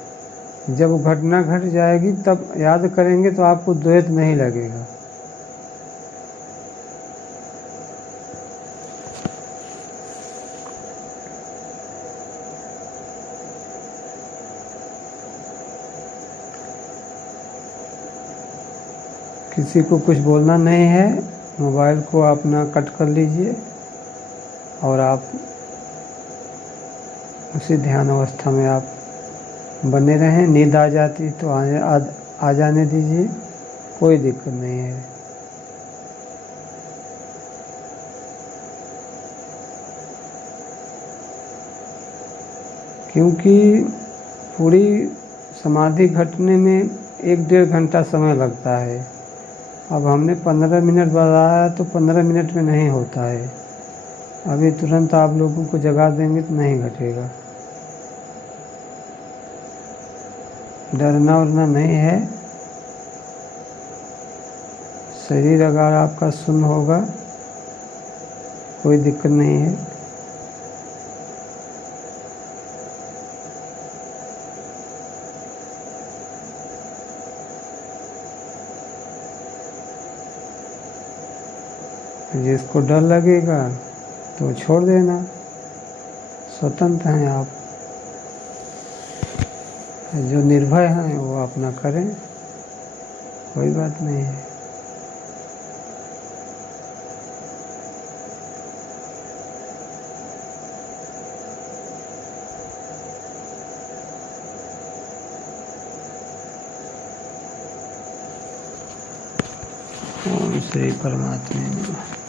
जब वो घटना घट जाएगी तब याद करेंगे तो आपको द्वैत नहीं लगेगा। किसी को कुछ बोलना नहीं है, मोबाइल को अपना कट कर लीजिए और आप उसी ध्यान अवस्था में आप बने रहें। नींद आ जाती तो आ जाने दीजिए, कोई दिक्कत नहीं है। क्योंकि पूरी समाधि घटने में 1-1.5 घंटा समय लगता है। अब हमने 15 मिनट बताया तो 15 मिनट में नहीं होता है। अभी तुरंत आप लोगों को जगा देंगे तो नहीं घटेगा। डरना उरना नहीं है। शरीर अगर आपका सुन्न होगा कोई दिक्कत नहीं है। जिसको डर लगेगा तो छोड़ देना, स्वतंत्र हैं आप। जो निर्भय हैं वो अपना करें, कोई बात नहीं है। ओम श्री परमात्मा नमः।